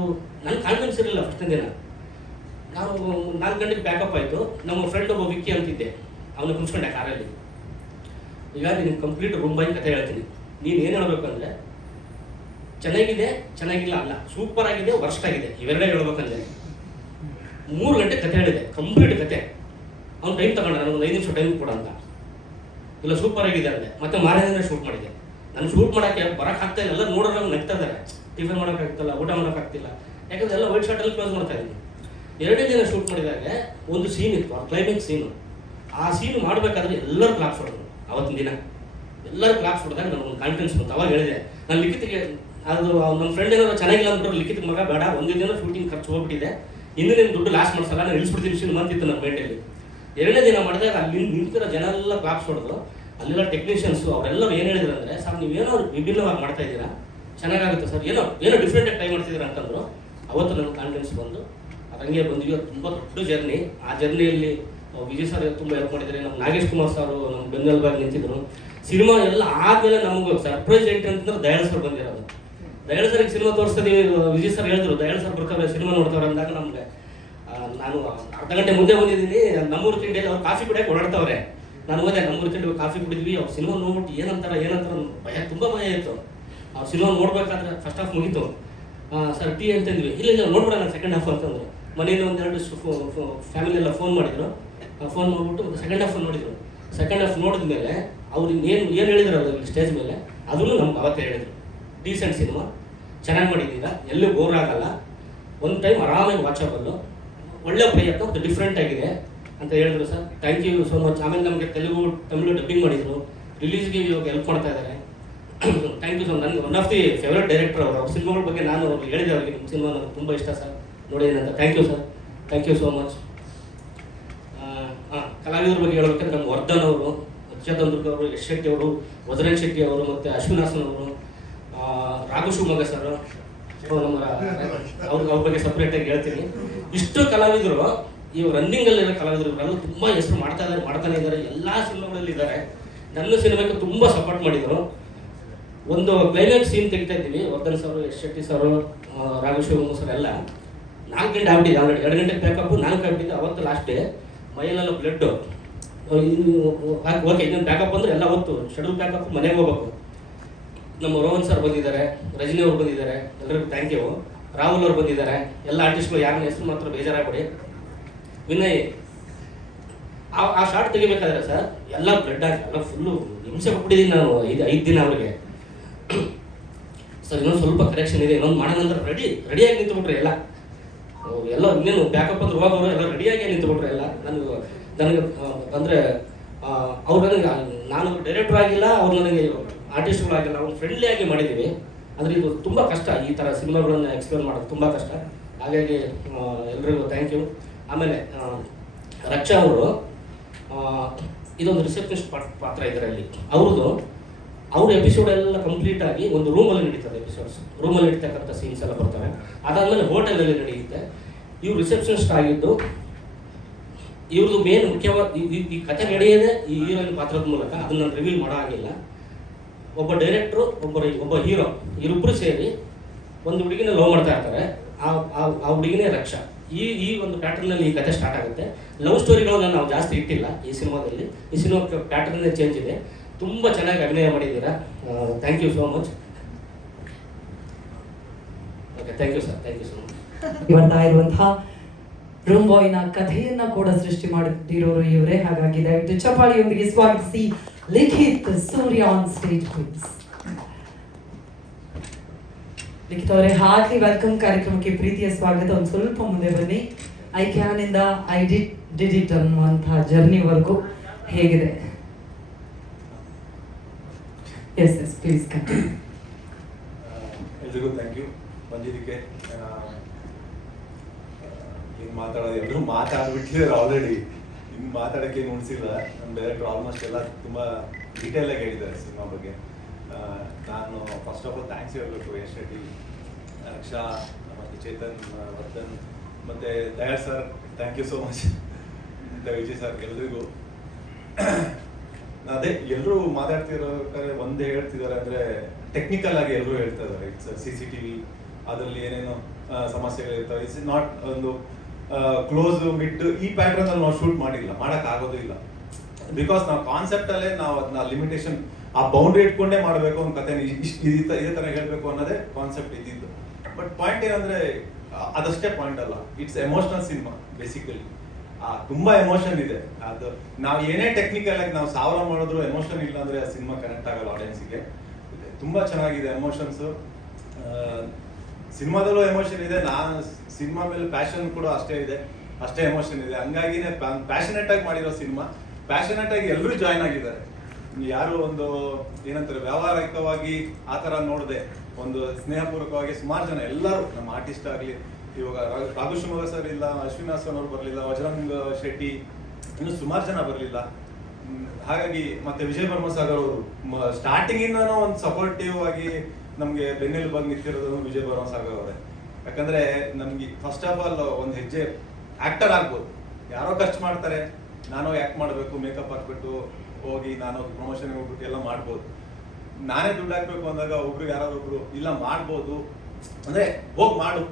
ನನಗೆ ಕಾನ್ಫಿಡೆನ್ಸ್ ಇರಲಿಲ್ಲ ಫಸ್ಟ್ನೇ ದಿನ. ನಾನು 4 ಗಂಟೆಗೆ ಬ್ಯಾಕಪ್ ಆಯಿತು. ನಮ್ಮ ಫ್ರೆಂಡ್ ಒಬ್ಬ ವಿಕ್ಕಿ ಅಂತಿದ್ದೆ, ಅವನು ಕುಂಸ್ಕೊಂಡೆ ಕಾರಲ್ಲಿ. ಈಗ ನಿನಗೆ ಕಂಪ್ಲೀಟ್ ರೂಮ್ ಬಾಯ್ ಕತೆ ಹೇಳ್ತೀನಿ. ನೀನು ಏನು ಹೇಳಬೇಕು ಅಂದರೆ ಚೆನ್ನಾಗಿದೆ, ಚೆನ್ನಾಗಿಲ್ಲ ಅಲ್ಲ, ಸೂಪರ್ ಆಗಿದೆ, ವರ್ಸ್ಟ್ ಆಗಿದೆ, ಇವೆರಡೇ ಹೇಳ್ಬೇಕಂದ್ರೆ 3 ಗಂಟೆ ಕತೆ ಹೇಳಿದೆ, ಕಂಪ್ಲೀಟ್ ಕತೆ. ಅವ್ನು ಟೈಮ್ ತಗೊಂಡ, ನನಗೆ ಒಂದು 5 ನಿಮಿಷ ಟೈಮ್ ಕೊಡ ಅಂತ. ಇಲ್ಲ ಸೂಪರ್ ಆಗಿದೆ ಅಂದೆ. ಮತ್ತೆ ಮಾರನೇ ಶೂಟ್ ಮಾಡಿದೆ. ನಾನು ಶೂಟ್ ಮಾಡೋಕ್ಕೆ ಬರೋಕ್ಕಾಗ್ತಾ ಇಲ್ಲ, ಎಲ್ಲ ನೋಡೋರು ನಮ್ಗೆ ನಗ್ತಾ ಇದ್ದಾರೆ. ಟಿಫನ್ ಮಾಡೋಕ್ಕಾಗ್ತಿಲ್ಲ, ಊಟ ಮಾಡೋಕ್ಕಾಗ್ತಿಲ್ಲ, ಯಾಕಂದರೆ ಎಲ್ಲ ವೈಟ್ ಶಾರ್ಟಲ್ಲಿ ಕ್ಲೋಸ್ ಮಾಡ್ತಾ ಇದ್ದೀನಿ. 2ನೇ ದಿನ ಶೂಟ್ ಮಾಡಿದಾಗ ಒಂದು ಸೀನ್ ಇತ್ತು, ಕ್ಲೈಮ್ಯಾಕ್ಸ್ ಸೀನು. ಆ ಸೀನ್ ಮಾಡಬೇಕಾದ್ರೆ ಎಲ್ಲರೂ ಕ್ಲಾಪ್ಸ್ ಹೊಡೆದ್ರು. ಅವತ್ತಿನ ದಿನ ಎಲ್ಲರೂ ಕ್ಲಾಪ್ಸ್ ಹೊಡೆದಾಗ ನನಗೊಂದು ಕಾನ್ಫಿಡೆನ್ಸ್ ಬಂತು. ಅವಾಗ ಹೇಳಿದೆ ನಾನು ಲಿಖಿತ್ಗೆ, ಅದು ನಮ್ಮ ಫ್ರೆಂಡ್ ಏನಾದ್ರು ಚೆನ್ನಾಗಿಲ್ಲ ಅಂದ್ಬಿಟ್ಟು ಲಿಖಿತ್ ಮಗ ಬೇಡ, 1 ದಿನ ಶೂಟಿಂಗ್ ಖರ್ಚು ಹೋಗ್ಬಿಟ್ಟಿದೆ, ಇನ್ನು ನೀನು ದುಡ್ಡು ಲಾಸ್ ಮಾಡಿಸಲ್ಲ, ನಾನು ಇಳಿಸ್ಬಿಡ್ತೀನಿ ಸಿನಿಮಾ ಅಂತಿತ್ತು ನನ್ನ ಮೈಂಡಲ್ಲಿ. 2ನೇ ದಿನ ಮಾಡಿದಾಗ ಅಲ್ಲಿ ನಿಂತಿರೋ ಜನ ಎಲ್ಲ ಕ್ಲಾಪ್ಸ್ ಹೊಡೆದ್ರು. ಅಲ್ಲೆಲ್ಲ ಟೆಕ್ನಿಷಿಯನ್ಸು ಅವರೆಲ್ಲರೂ ಏನು ಹೇಳಿದ್ರು ಅಂದರೆ, ಸರ್ ನೀವೇನೋ ವಿಭಿನ್ನವಾಗಿ ಮಾಡ್ತಾ ಇದ್ದೀರಾ, ಚೆನ್ನಾಗಾಗುತ್ತೆ ಸರ್, ಏನೋ ಡಿಫ್ರೆಂಟಾಗಿ ಟ್ರೈ ಮಾಡ್ತಿದ್ದೀರಾ ಅಂತಂದರು. ಅವತ್ತು ನನಗೆ ಕಾನ್ಫಿಡೆನ್ಸ್ ಬಂದು ಅದಂಗೆ ಬಂದ್ವಿ. ಅದು ತುಂಬ ದೊಡ್ಡ ಜರ್ನಿ. ಆ ಜರ್ನಿಯಲ್ಲಿ ವಿಜಯ್ ಸರ್ ತುಂಬ ಹೆಲ್ಪ್ ಮಾಡಿದ್ದಾರೆ. ನಮ್ಮ ನಾಗೇಶ್ ಕುಮಾರ್ ಸಾರು ನಮ್ಮ ಬೆನ್ನೆಲುಬಾಗಿ ನಿಂತಿದ್ರು. ಸಿನಿಮಾ ಎಲ್ಲ ಆದಮೇಲೆ ನಮಗೆ ಸರ್ಪ್ರೈಸ್ ಎಂಟ್ರಿ ಅಂತಂದ್ರೆ ದಯಾಳ್ ಸರ್ ಬಂದಿರೋದು. ದಯಾಳ್ ಸರ್ಗೆ ಸಿನಿಮಾ ತೋರಿಸ್ತೀವಿ, ವಿಜಯ್ ಸರ್ ಹೇಳಿದ್ರು ದಯಾಳ್ ಸರ್ ಬರ್ತಾರೆ, ಸಿನಿಮಾ ನೋಡ್ತಾರೆ ಅಂದಾಗ ನಮಗೆ, ನಾನು ಅರ್ಧ ಗಂಟೆ ಮುಂದೆ ಬಂದಿದ್ದೀನಿ. ನಮ್ಮೂರು ತಿಂಡಿಯಲ್ಲಿ ಅವ್ರು ಕಾಫಿ ಕುಡಿಯೋಕೆ ಓಡಾಡ್ತವ್ರೆ. ನಾನು ಹೋದೆ, ನಮ್ಮೂರು ತಿಂಡಿ ಕಾಫಿ ಕುಡಿದ್ವಿ. ಅವ್ರು ಸಿನಿಮಾ ನೋಡ್ಬಿಟ್ಟು ಏನಂತಾರೆ ಭಯ, ತುಂಬ ಭಯ ಇತ್ತು. ಅವ್ರು ಸಿನಿಮಾ ನೋಡ್ಬೇಕಾದ್ರೆ ಫಸ್ಟ್ ಹಾಫ್ ಮುಗೀತು. ಸರ್ ಟೀ ಅಂತಂದ್ವಿ. ಇಲ್ಲ ನೋಡ್ಬಿಡೋಣ ಸೆಕೆಂಡ್ ಹಾಫ್ ಅಂತಂದ್ರು. ಮನೇಲಿ ಒಂದೆರಡು ಫ್ಯಾಮಿಲಿ ಎಲ್ಲ ಫೋನ್ ಮಾಡಿದ್ರು. ಫೋನ್ ಮಾಡಿಬಿಟ್ಟು ಸೆಕೆಂಡ್ ಹಾಫ್ ನೋಡಿದ್ರು. ಸೆಕೆಂಡ್ ಹಾಫ್ ನೋಡಿದ ಮೇಲೆ ಅವ್ರು ಏನು ಹೇಳಿದ್ರು ಅವ್ರು ಸ್ಟೇಜ್ ಮೇಲೆ, ಅದನ್ನು ನಮ್ಗೆ ಅವತ್ತೇ ಹೇಳಿದ್ರು, ಡೀಸೆಂಟ್ ಸಿನಿಮಾ, ಚೆನ್ನಾಗಿ ಮಾಡಿದ್ದೀರಾ, ಎಲ್ಲೂ ಬೋರ್ ಆಗಲ್ಲ, ಒಂದು ಟೈಮ್ ಆರಾಮಾಗಿ ವಾಚಬಲ್ಲು, ಒಳ್ಳೆ ಪ್ರಯತ್ನ, ಒಂದು ಡಿಫ್ರೆಂಟ್ ಆಗಿದೆ ಅಂತ ಹೇಳಿದ್ರು sir. Thank you so much. ಆಮೇಲೆ ನಮಗೆ ತಮಿಳು ಡಬ್ಬಿಂಗ್ ಮಾಡಿದರು, ರಿಲೀಸ್ಗೆ ಇವಾಗ ಹೆಲ್ಪ್ ಮಾಡ್ತಾ ಇದ್ದಾರೆ. Thank you sir. ನನಗೆ one of the favourite director ಅವರು. ಅವ್ರ ಸಿನಿಮಾಗಳ ಬಗ್ಗೆ ನಾನು ಹೇಳಿದೆ ಅವರಿಗೆ, ನಿಮ್ಮ ಸಿನಿಮಾ ನನಗೆ ತುಂಬ ಇಷ್ಟ ಸರ್, ನೋಡಿ ಅಂತ. Thank you sir, thank you so much. ಕಲಾವಿದರ ಬಗ್ಗೆ ಹೇಳ್ಬೇಕಂದ್ರೆ ನಮ್ಮ ವರ್ಧನ್ ಅವರು, ಅಜ್ಜದಂದುರ್ಗ ಅವರು, ಯಶ್ ಶೆಟ್ಟಿ ಅವರು, ವಜ್ರೇನ್ ಶೆಟ್ಟಿ ಅವರು, ಮತ್ತು ಅಶ್ವಿನಾಸನ್ ಅವರು, ರಾಘು ಶಿವಮೊಗ್ಗ ಸರ್, ನಮ್ಮ ಅವ್ರ ಬಗ್ಗೆ ಸಪ್ರೇಟಾಗಿ ಹೇಳ್ತೀನಿ. ಇಷ್ಟು ಕಲಾವಿದರು, ಇವು ರನ್ನಿಂಗಲ್ಲಿರೋ ಕಲಾವಿದರು, ಇವರೆಲ್ಲ ತುಂಬ ಹೆಸರು ಮಾಡ್ತಾನೆ ಇದ್ದಾರೆ, ಎಲ್ಲ ಸಿನಿಮಾಗಳಲ್ಲಿ ಇದ್ದಾರೆ. ನನ್ನ ಸಿನಿಮಾಕ್ಕೆ ತುಂಬ ಸಪೋರ್ಟ್ ಮಾಡಿದರು. ಒಂದು ಕ್ಲೈಮ್ಯಾಕ್ಸ್ ಸೀನ್ ತೆಗಿತಾ ಇದ್ದೀವಿ, Vardhan sir, Yash Shetty sir, Raghu Shivamogga sir ಎಲ್ಲ 4 ಗಂಟೆ ಆಗ್ಬಿಟ್ಟಿದೆ ಆಲ್ರೆಡಿ. 2 ಗಂಟೆಗೆ ಪ್ಯಾಕಪ್ಪು, 4 ಆಗ್ಬಿಟ್ಟಿದೆ. ಅವತ್ತು ಲಾಸ್ಟ್ ಡೇ, ಮೈಯಲ್ಲೆಲ್ಲ ಬ್ಲಡ್ಡು. ಓಕೆ, ಇನ್ನೊಂದು ಪ್ಯಾಕಪ್ ಅಂದರೆ ಎಲ್ಲ ಹೊತ್ತು ಶೆಡ್ಯೂಲ್ ಪ್ಯಾಕಪ್, ಮನೆಗೆ ಹೋಗ್ಬೇಕು. ನಮ್ಮ ರೋಹನ್ ಸರ್ ಬಂದಿದ್ದಾರೆ, ರಜನಿ ಅವ್ರು ಬಂದಿದ್ದಾರೆ, ಎಲ್ಲರಿಗೂ ಥ್ಯಾಂಕ್ ಯು. ರಾಹುಲ್ ಅವ್ರು ಬಂದಿದ್ದಾರೆ, ಎಲ್ಲ ಆರ್ಟಿಸ್ಟ್ಗಳು, ಯಾರನ್ನ ಹೆಸರು ಮಾತ್ರ ಬೇಜಾರಾಗ್ಬಿಡಿ. ವಿನಯ್, ಆ ಶಾರ್ಟ್ ತೆಗಿಬೇಕಾದ್ರೆ ಸರ್ ಎಲ್ಲ ಬ್ಲಡ್ ಆಗಿ ಎಲ್ಲ ಫುಲ್ಲು ಹಿಂಸೆ ಕೊಟ್ಬಿಟ್ಟಿದ್ದೀನಿ ನಾನು 5 ದಿನ ಅವ್ರಿಗೆ. ಸರ್ ಇನ್ನೊಂದು ಸ್ವಲ್ಪ ಕರೆಕ್ಷನ್ ಇದೆ, ಇನ್ನೊಂದು ಮಾಡೋಣ ಅಂದ್ರೆ ರೆಡಿಯಾಗಿ ನಿಂತುಬಿಟ್ರೆ ಎಲ್ಲ. ಎಲ್ಲ ಇನ್ನೇನು ಬ್ಯಾಕಪ್ ಅಂದ್ರೆ ಹೋಗೋರು ಎಲ್ಲ ರೆಡಿಯಾಗಿ ನಿಂತುಬಿಟ್ರೆ ಎಲ್ಲ. ನನಗೆ ಅಂದರೆ ಅವ್ರು ನನಗೆ, ನಾನು ಡೈರೆಕ್ಟರ್ ಆಗಿಲ್ಲ, ಅವ್ರು ನನಗೆ ಆರ್ಟಿಸ್ಟ್ಗಳಾಗಿಲ್ಲ, ಅವ್ರು ಫ್ರೆಂಡ್ಲಿ ಆಗಿ ಮಾಡಿದ್ದೀವಿ. ಅಂದರೆ ಇದು ತುಂಬ ಕಷ್ಟ, ಈ ಥರ ಸಿನಿಮಾಗಳನ್ನು ಎಕ್ಸ್ಪ್ಲೇನ್ ಮಾಡೋದು ತುಂಬ ಕಷ್ಟ. ಹಾಗಾಗಿ ಎಲ್ರಿಗೂ ಥ್ಯಾಂಕ್ ಯು. ಆಮೇಲೆ ರಕ್ಷಾ ಅವರು ಇದೊಂದು ರಿಸೆಪ್ಷನಿಸ್ಟ್ ಪಾತ್ರ ಇದರಲ್ಲಿ ಅವ್ರ ಎಪಿಸೋಡ್ ಎಲ್ಲ ಕಂಪ್ಲೀಟ್ ಆಗಿ ಒಂದು ರೂಮಲ್ಲಿ ನಡೀತದೆ. ಎಪಿಸೋಡ್ಸ್ ರೂಮಲ್ಲಿ ನಡೀತಕ್ಕಂಥ ಸೀನ್ಸ್ ಎಲ್ಲ ಬರ್ತವೆ. ಅದಾದಮೇಲೆ ಹೋಟೆಲಲ್ಲಿ ನಡೆಯುತ್ತೆ. ಇವ್ರು ರಿಸೆಪ್ಷನಿಸ್ಟ್ ಆಗಿದ್ದು, ಇವ್ರದ್ದು ಮೇನ್ ಮುಖ್ಯವಾದ ಈ ಕಥೆ ನಡೆಯೋದೇ ಈ ಹೀರೋಯಿನ್ ಪಾತ್ರದ ಮೂಲಕ. ಅದನ್ನ ನಾನು ರಿವೀಲ್ ಮಾಡೋ ಆಗಿಲ್ಲ. ಒಬ್ಬ ಡೈರೆಕ್ಟ್ರು, ಒಬ್ಬ ಹೀರೋ, ಇವರಿಬ್ಬರು ಸೇರಿ ಒಂದು ಹುಡುಗಿನ ಲವ್ ಮಾಡ್ತಾ ಇರ್ತಾರೆ. ಆ ಹುಡುಗಿನೇ ರಕ್ಷಾ. ಈ ಒಂದು ಪ್ಯಾಟರ್ನಲ್ಲಿ ಈ ಕಥೆ ಸ್ಟಾರ್ಟ್ ಆಗುತ್ತೆ. ಲವ್ ಸ್ಟೋರಿಗಳನ್ನ ನಾವು ಜಾಸ್ತಿ ಇಟ್ಟಿಲ್ಲ ಈ ಸಿನಿಮಾದಲ್ಲಿ. ಈ ಸಿನಿಮಾ ಪ್ಯಾಟರ್ನೇ ಚೇಂಜ್ ಇದೆ. ತುಂಬ ಚೆನ್ನಾಗಿ ಅಭಿನಯ ಮಾಡಿದ್ದೀರಾ. Thank you so much. Okay, thank you sir, thank you so much. ಬರ್ತಾ ಇರುವಂತಹ ರೂಮ್ ಬಾಯ್ನ ಕಥೆಯನ್ನ ಕೂಡ ಸೃಷ್ಟಿ ಮಾಡಿರೋರು ಇವರೇ. ಹಾಗಾಗಿ ದಯವಿಟ್ಟು ಚಪ್ಪಾಳಿಯೊಂದಿಗೆ ಸ್ವಾಗತಿಸಿ ಲಿಖಿತ್ ಸೂರ್ಯ ಆನ್ ಸ್ಟೇಜ್ ಪ್ಲೀಸ್. ಲಿಖಿತ್ ಅವರೇ, ಹಾರ್ಟ್ಲಿ ವೆಲ್ಕಮ್ ಕಾರ್ಯಕ್ರಮಕ್ಕೆ ಪ್ರೀತಿಯ ಸ್ವಾಗತ. ಒಂದು ಸ್ವಲ್ಪ ಮುಂದೆ ಬನ್ನಿ. ಐ ಕ್ಯಾನ್ ಇಂದ ಐ ಡಿಡ್ ಇಟ್ ಅನ್ನುವಂತಹ ಜರ್ನಿವರೆಗೂ ಹೇಗಿದೆ? Yes please continue. ಎಲ್ರಿಗೂ ಥ್ಯಾಂಕ್ ಯು ಬಂದಿದ್ದಕ್ಕೆ. ಏನು ಮಾತಾಡೋದು, ಎಲ್ಲರೂ ಮಾತಾಡ್ಬಿಟ್ಟಿದ್ದಾರೆ ಆಲ್ರೆಡಿ. ಇನ್ನು ಮಾತಾಡೋಕ್ಕೆ ಏನು ಉಳಿಸಿಲ್ಲ. ನಮ್ಮ ಡೈರೆಕ್ಟರ್ ಆಲ್ಮೋಸ್ಟ್ ಎಲ್ಲ ತುಂಬ ಡೀಟೇಲಾಗಿ ಹೇಳಿದ್ದಾರೆ ಸಿನಿಮಾ ಬಗ್ಗೆ. ನಾನು ಫಸ್ಟ್ ಆಫ್ ಆಲ್ ಥ್ಯಾಂಕ್ಸ್ ಹೇಳಬೇಕು ಯಶ್ ಶೆಟ್ಟಿ, ರಕ್ಷಾ, ಮತ್ತು ಚೇತನ್, ವರ್ಧನ್, ಮತ್ತು Dayal sir, thank you so much. Vijay sir, ಎಲ್ರಿಗೂ. ಅದೇ ಎಲ್ಲರೂ ಮಾತಾಡ್ತಿರೋಬೇಕಾದ್ರೆ ಒಂದೇ ಹೇಳ್ತಿದ್ದಾರೆ ಅಂದರೆ, ಟೆಕ್ನಿಕಲ್ ಆಗಿ ಎಲ್ಲರೂ ಹೇಳ್ತಾ ಇದ್ದಾರೆ. ಇಟ್ಸ್ CCTV, ಅದರಲ್ಲಿ ಏನೇನೋ ಸಮಸ್ಯೆಗಳಿರ್ತವೆ. ಇಟ್ಸ್ ನಾಟ್ ಒಂದು ಕ್ಲೋಸ್ ಮಿಡ್ ಈ ಪ್ಯಾಟ್ರನ್ ಅಲ್ಲಿ ನಾವು ಶೂಟ್ ಮಾಡಿಲ್ಲ, ಮಾಡೋಕ್ಕಾಗೋದು ಇಲ್ಲ. ಬಿಕಾಸ್ ನಾವು ಕಾನ್ಸೆಪ್ಟಲ್ಲೇ ನಾವು ಅದನ್ನ ಲಿಮಿಟೇಷನ್, ಆ ಬೌಂಡ್ರಿ ಇಟ್ಕೊಂಡೇ ಮಾಡಬೇಕು ಒಂದು ಕಥೆ, ಇದೇ ಥರ ಹೇಳಬೇಕು ಅನ್ನೋದೇ ಕಾನ್ಸೆಪ್ಟ್ ಇದ್ದಿದ್ದು. ಬಟ್ ಪಾಯಿಂಟ್ ಏನಂದ್ರೆ, ಅದಷ್ಟೇ ಪಾಯಿಂಟ್ ಅಲ್ಲ, ಇಟ್ಸ್ ಎಮೋಷನಲ್ ಸಿನಿಮಾ ಬೇಸಿಕಲಿ. ತುಂಬಾ ಎಮೋಷನ್ ಇದೆ. ಅದು ನಾವು ಏನೇ ಟೆಕ್ನಿಕಲ್ ಆಗಿ ನಾವು 1000 ಮಾಡಿದ್ರು ಎಮೋಷನ್ ಇಲ್ಲ ಅಂದ್ರೆ ಆ ಸಿನಿಮಾ ಕನೆಕ್ಟ್ ಆಗಲ್ಲ ಆಡಿಯನ್ಸ್ಗೆ. ತುಂಬಾ ಚೆನ್ನಾಗಿದೆ ಎಮೋಷನ್ಸ್. ಸಿನಿಮಾದಲ್ಲೂ ಎಮೋಷನ್ ಇದೆ, ನಾನು ಸಿನಿಮಾ ಮೇಲೆ ಪ್ಯಾಷನ್ ಕೂಡ ಅಷ್ಟೇ ಇದೆ, ಅಷ್ಟೇ ಎಮೋಷನ್ ಇದೆ. ಹಂಗಾಗಿನೇ ಪ್ಯಾಷನೆಟ್ ಆಗಿ ಮಾಡಿರೋ ಸಿನಿಮಾ. ಪ್ಯಾಷನೆಟ್ ಆಗಿ ಎಲ್ಲರೂ ಜಾಯ್ನ್ ಆಗಿದ್ದಾರೆ. ಯಾರು ಒಂದು ಏನಂತಾರೆ ವ್ಯಾವಹಾರಿಕವಾಗಿ ಆ ಥರ ನೋಡದೆ, ಒಂದು ಸ್ನೇಹಪೂರ್ವಕವಾಗಿ ಸುಮಾರು ಜನ ಎಲ್ಲರೂ, ನಮ್ಮ ಆರ್ಟಿಸ್ಟ್ ಆಗಲಿ, ಇವಾಗ ರಾಘು ಶಿವಮೊಗ್ಗ ಸರ್ ಇಲ್ಲ, ಅಶ್ವಿನಾಸನ್ ಅವ್ರು ಬರಲಿಲ್ಲ, ವಜ್ರಂಗ್ ಶೆಟ್ಟಿ, ಇನ್ನು ಸುಮಾರು ಜನ ಬರಲಿಲ್ಲ. ಹಾಗಾಗಿ ಮತ್ತೆ ವಿಜಯ್ ವರ್ಮ ಸಾಗರ್ ಅವರು ಸ್ಟಾರ್ಟಿಂಗ್ ಇಂದನೂ ಒಂದು ಸಪೋರ್ಟಿವ್ ಆಗಿ ನಮಗೆ ಬೆನ್ನೆಲುಬಾಗಿ ನಿಂತಿರೋದು ವಿಜಯ್ ವರ್ಮ ಸಾಗರ್ ಅವರೇ. ಯಾಕಂದ್ರೆ ನಮ್ಗೆ ಫಸ್ಟ್ ಆಫ್ ಆಲ್ ಒಂದು ಹೆಜ್ಜೆ ಆಕ್ಟರ್ ಆಗ್ಬೋದು, ಯಾರೋ ಖರ್ಚು ಮಾಡ್ತಾರೆ, ನಾನು ಯಾಕೆ ಮಾಡಬೇಕು, ಮೇಕಪ್ ಹಾಕ್ಬಿಟ್ಟು ಹೋಗಿ ನಾನು ಪ್ರಮೋಷನ್ ಹೋಗ್ಬಿಟ್ಟು ಎಲ್ಲ ಮಾಡ್ಬೋದು. ನಾನೇ ದುಡ್ಡು ಹಾಕ್ಬೇಕು ಅಂದಾಗ ಒಬ್ರು ಯಾರಾದ್ರೊಬ್ರು ಇಲ್ಲ ಮಾಡ್ಬೋದು ಅಂದ್ರೆ ಹೋಗಿ ಮಾಡು,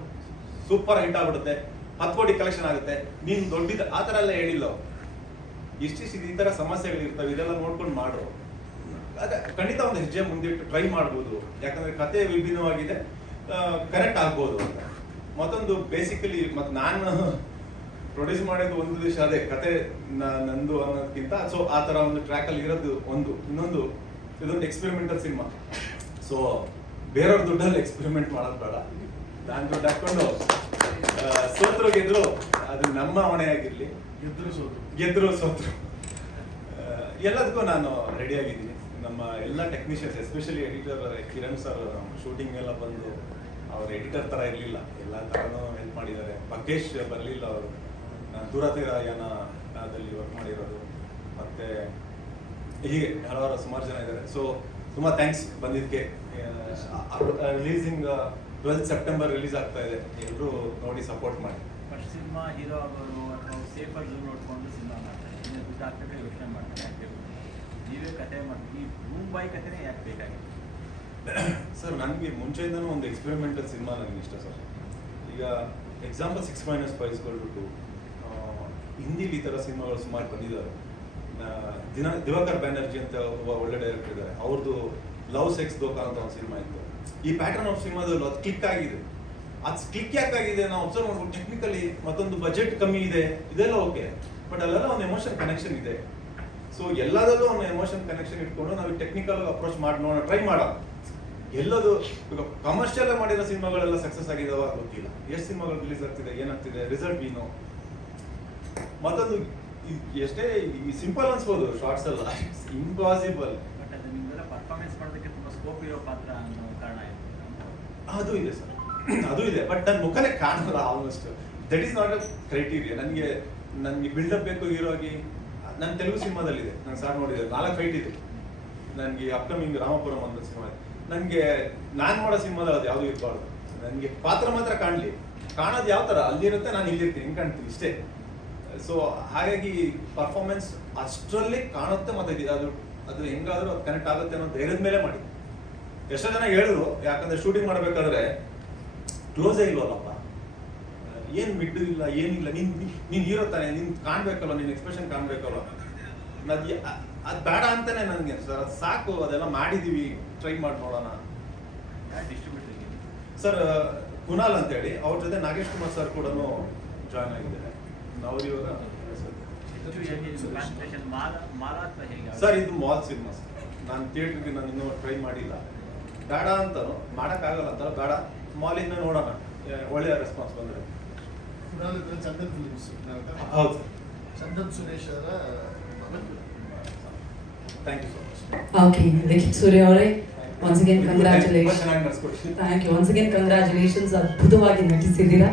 ಸೂಪರ್ ಹಿಟ್ ಆಗ್ಬಿಡುತ್ತೆ, 10 ಕೋಟಿ ಕಲೆಕ್ಷನ್ ಆಗುತ್ತೆ, ನೀನ್ ದೊಡ್ಡಿದ ಆ ಥರ ಎಲ್ಲ ಹೇಳಿಲ್ಲ. ಇಷ್ಟಿಷ್ಟು ಈ ಥರ ಸಮಸ್ಯೆಗಳಿರ್ತವೆ, ಇದೆಲ್ಲ ನೋಡ್ಕೊಂಡು ಮಾಡು, ಅದೇ ಖಂಡಿತ ಒಂದು ಹೆಜ್ಜೆ ಮುಂದಿಟ್ಟು ಟ್ರೈ ಮಾಡ್ಬೋದು. ಯಾಕಂದ್ರೆ ಕತೆ ವಿಭಿನ್ನವಾಗಿದೆ, ಕರೆಕ್ಟ್ ಆಗ್ಬೋದು ಅಂತ. ಮತ್ತೊಂದು ಬೇಸಿಕಲಿ ಮತ್ತೆ ನಾನು ಪ್ರೊಡ್ಯೂಸ್ ಮಾಡೋದು ಒಂದು ದಿವಸ ಅದೇ ಕತೆ ನಂದು ಅನ್ನೋದಕ್ಕಿಂತ ಸೊ ಆ ಥರ ಒಂದು ಟ್ರ್ಯಾಕಲ್ಲಿ ಇರೋದು ಒಂದು. ಇನ್ನೊಂದು ಇದೊಂದು ಎಕ್ಸ್ಪೆರಿಮೆಂಟಲ್ ಸಿನಿಮಾ. ಸೊ ಬೇರೆಯವ್ರ ದುಡ್ಡಲ್ಲಿ ಎಕ್ಸ್ಪೆರಿಮೆಂಟ್ ಮಾಡೋದು ಬೇಡ, ನಾನು ದುಡ್ಡು ಹಾಕೊಂಡು ಸೋತ್ರು ಗೆದ್ರು ಅದು ನಮ್ಮ ಹೊಣೆ ಆಗಿರ್ಲಿ, ಗೆದ್ರು ಸೋತ್ರು ಎಲ್ಲದಕ್ಕೂ ನಾನು ರೆಡಿ ಆಗಿದ್ದೀನಿ. ನಮ್ಮ ಎಲ್ಲ technicians especially editor Kiran sir shooting ಎಲ್ಲ ಬಂದು ಅವ್ರ ಎಡಿಟರ್ ಥರ ಇರಲಿಲ್ಲ, ಎಲ್ಲ ಥರನೂ ಹೆಲ್ಪ್ ಮಾಡಿದ್ದಾರೆ. ಪಕ್ಕೇಶ್ ಬರಲಿಲ್ಲ, ಅವರು ದೂರತಿರಾಯನದಲ್ಲಿ ವರ್ಕ್ ಮಾಡಿರೋದು, ಮತ್ತು ಹೀಗೆ ಹಲವಾರು ಸುಮಾರು ಜನ ಇದ್ದಾರೆ. ಸೊ ತುಂಬ ಥ್ಯಾಂಕ್ಸ್ ಬಂದಿದ್ದಕ್ಕೆ. ರಿಲೀಸಿಂಗ್ 12 ಸೆಪ್ಟೆಂಬರ್ ರಿಲೀಸ್ ಆಗ್ತಾ ಇದೆ, ಎಲ್ಲರೂ ನೋಡಿ ಸಪೋರ್ಟ್ ಮಾಡಿ. ಫಸ್ಟ್ ಸಿನಿಮಾ ಹೀರೋ ಆಗೋರು ಅಥವಾ ಸೇಫರ್ ಝೋನ್ ನೋಡ್ಕೊಂಡು ಸಿನಿಮಾ ಮಾಡ್ತಾರೆ, ಇನ್ನು ದುಡ್ಡು ಹಾಕ್ತಕ್ಕೆ ಯೋಚನೆ ಮಾಡ್ತಾರೆ. ಯಾಕೆ ನೀವೇ ಕತೆ ಮಾಡ್ತೀವಿ, ರೂಮ್ ಬಾಯ್ ಕತೆನೇ ಯಾಕೆ ಬೇಕಾಗಿತ್ತು? ಸರ್ ನನಗೆ ಮುಂಚೆಯಿಂದನೂ ಒಂದು ಎಕ್ಸ್ಪೆರಿಮೆಂಟಲ್ ಸಿನಿಮಾ ನನಗೆ ಇಷ್ಟ ಸರ್. ಈಗ ಎಕ್ಸಾಂಪಲ್ 6-5 ಹಿಂದಿಲಿ ಈ ಥರ ಸಿನಿಮಾಗಳು ಸುಮಾರು ಬಂದಿದ್ದಾರೆ. ದಿವಾಕರ್ ಬ್ಯಾನರ್ಜಿ ಅಂತ ಒಬ್ಬ ಒಳ್ಳೆ ಡೈರೆಕ್ಟರ್ ಇದ್ದಾರೆ, ಅವ್ರದ್ದು ಲವ್ ಸೆಕ್ಸ್ ದೋಖಾ ಅಂತ ಒಂದು ಸಿನಿಮಾ ಇತ್ತು. ಈ ಪ್ಯಾಟರ್ನ್ ಆಫ್ ಸಿನಿಮಾದಲ್ಲಿ ಅದು ಕ್ಲಿಕ್ ಆಗಿದೆ. ಅದು ಕ್ಲಿಕ್ ಯಾಕಾಗಿದೆ ನಾವು ಅಬ್ಸರ್ವ್ ಮಾಡ್ಬೋದು. ಟೆಕ್ನಿಕಲಿ ಮತ್ತೊಂದು ಬಜೆಟ್ ಕಮ್ಮಿ ಇದೆ, ಇದೆಲ್ಲ ಓಕೆ, ಬಟ್ ಅಲ್ಲೆಲ್ಲ ಒಂದು ಎಮೋಷನ್ ಕನೆಕ್ಷನ್ ಇದೆ. ಸೊ ಎಲ್ಲದಲ್ಲೂ ಒಂದು ಎಮೋಷನ್ ಕನೆಕ್ಷನ್ ಇಟ್ಕೊಂಡು ನಾವು ಟೆಕ್ನಿಕಲ್ ಅಪ್ರೋಚ್ ಮಾಡಿ ನೋಡೋಣ, ಟ್ರೈ ಮಾಡೋಣ. ಎಲ್ಲದು ಈಗ ಕಮರ್ಷಿಯಲ್ ಮಾಡಿರೋ ಸಿನಿಮಾಗಳೆಲ್ಲ ಸಕ್ಸಸ್ ಆಗಿದಾವ ಗೊತ್ತಿಲ್ಲ, ಎಷ್ಟು ಸಿನಿಮಾಗಳು ರಿಲೀಸ್ ಆಗ್ತಿದೆ, ಏನಾಗ್ತಿದೆ, ರಿಸಲ್ಟ್ ಏನು. ಮತ್ತದು ಎಷ್ಟೇ ಈ ಸಿಂಪಲ್ ಅನ್ಸ್ಬೋದು ಶಾರ್ಟ್ಸ್ ಎಲ್ಲ, ಇಂಪಾಸಿಬಲ್. ಬಟ್ ಅದು ನಿಮ್ಗೆಲ್ಲ ಪರ್ಫಾರ್ಮೆನ್ಸ್ ಮಾಡೋದಕ್ಕೆ ತುಂಬ ಸ್ಕೋಪ್ ಇರೋ ಪಾತ್ರ ಅನ್ನೋ ಕಾರಣ ಇದೆ. ಅದು ಇದೆ ಸರ್, ಅದು ಇದೆ, ಬಟ್ ನನ್ನ ಮುಖನೇ ಕಾಣಲ್ಲ almost. That is not a criteria. ನನಗೆ ಬಿಲ್ಡಪ್ ಬೇಕು ಹೀರೋ ಆಗಿ. ನನ್ನ ತೆಲುಗು ಸಿನಿಮಾದಲ್ಲಿದೆ, ನಾನು ಸಾರ್ ನೋಡಿದೆ, 4 ಫೈಟ್ ಇದೆ ನನಗೆ. ಅಪ್ಕಮಿಂಗ್ ರಾಮಪುರಂ ಅಂತ ಸಿನಿಮಾ, ನನಗೆ ನಾನು ಮಾಡೋ ಸಿನಿಮಾದಲ್ಲಿ ಅದು ಯಾವುದೂ ಇರಬಾರ್ದು. ನನಗೆ ಪಾತ್ರ ಮಾತ್ರ ಕಾಣಲಿ, ಕಾಣೋದು ಯಾವ ಥರ ಅಲ್ಲಿರುತ್ತೆ, ನಾನು ಇಲ್ಲಿರ್ತೀನಿ, ಹಿಂಗೆ ಕಾಣ್ತೀನಿ ಇಷ್ಟೇ. ಸೊ ಹಾಗಾಗಿ ಪರ್ಫಾರ್ಮೆನ್ಸ್ ಅಷ್ಟರಲ್ಲಿ ಕಾಣುತ್ತೆ, ಮತ್ತು ಅದು ಹೆಂಗಾದರೂ ಅದು ಕನೆಕ್ಟ್ ಆಗುತ್ತೆ ಅನ್ನೋ ಧೈರ್ಯದ ಮೇಲೆ ಮಾಡಿ. ಎಷ್ಟೋ ಜನ ಹೇಳಿದ್ರು, ಯಾಕಂದರೆ ಶೂಟಿಂಗ್ ಮಾಡಬೇಕಾದ್ರೆ ಕ್ಲೋಸೇ ಇಲ್ವಲ್ಲಪ್ಪ, ಏನು ಮಿಡ್ಡು ಇಲ್ಲ, ಏನಿಲ್ಲ, ನೀನು ಹೀರೋ ತಾನೆ, ನೀನು ಕಾಣಬೇಕಲ್ಲ, ನೀನು ಎಕ್ಸ್ಪ್ರೆಷನ್ ಕಾಣಬೇಕಲ್ಲ. ಅದು ಬೇಡ ಅಂತಾನೆ ನನಗೆ ಸರ್, ಅದು ಸಾಕು, ಅದೆಲ್ಲ ಮಾಡಿದ್ದೀವಿ, ಟ್ರೈ ಮಾಡಿ ನೋಡೋಣ. ಯಾರು ಡಿಸ್ಟ್ರಿಬ್ಯೂಟರ್ ಇದೆ ಸರ್? ಕುನಾಲ್ ಅಂತೇಳಿ, ಅವ್ರ ಜೊತೆ ನಾಗೇಶ್ ಕುಮಾರ್ ಸರ್ ಕೂಡ ಜಾಯ್ನ್ ಆಗಿದ್ದಾರೆ. ಅವ್ರು ಇವಾಗ ಸರ್ ಇದು ಮಾಲ್ ಸಿನಿಮಾ ಸರ್. ನಾನು ಥಿಯೇಟ್ರಿಗೆ ನಾನು ಇನ್ನೂ ಟ್ರೈ ಮಾಡಿಲ್ಲ, ಬೇಡ ಅಂತಾನು ಮಾಡೋಕ್ಕಾಗಲ್ಲ ಅಂತಲ್ಲ, ಬೇಡ ಮಾಲಿಂದ ನೋಡೋಣ, ಒಳ್ಳೆಯ ರೆಸ್ಪಾನ್ಸ್ ಬಂದರೆ. ಚಂದನ್ ಫಿಲಿಮ್ಸ್, ಹೌದು ಸರ್. ಚಂದನ್ ಸುರೇಶ್ ಅವರ thank you so much. Okay, Likhith Surya ಅವರೇ, once again ಚೆನ್ನಾಗಿ congratulations. ನಡ್ಸ್ಕೊಡ್ತೀನಿ. Thank you. Once again congratulations. ಅದ್ಭುತವಾಗಿ ನಟಿಸಿದ್ದೀರಾ.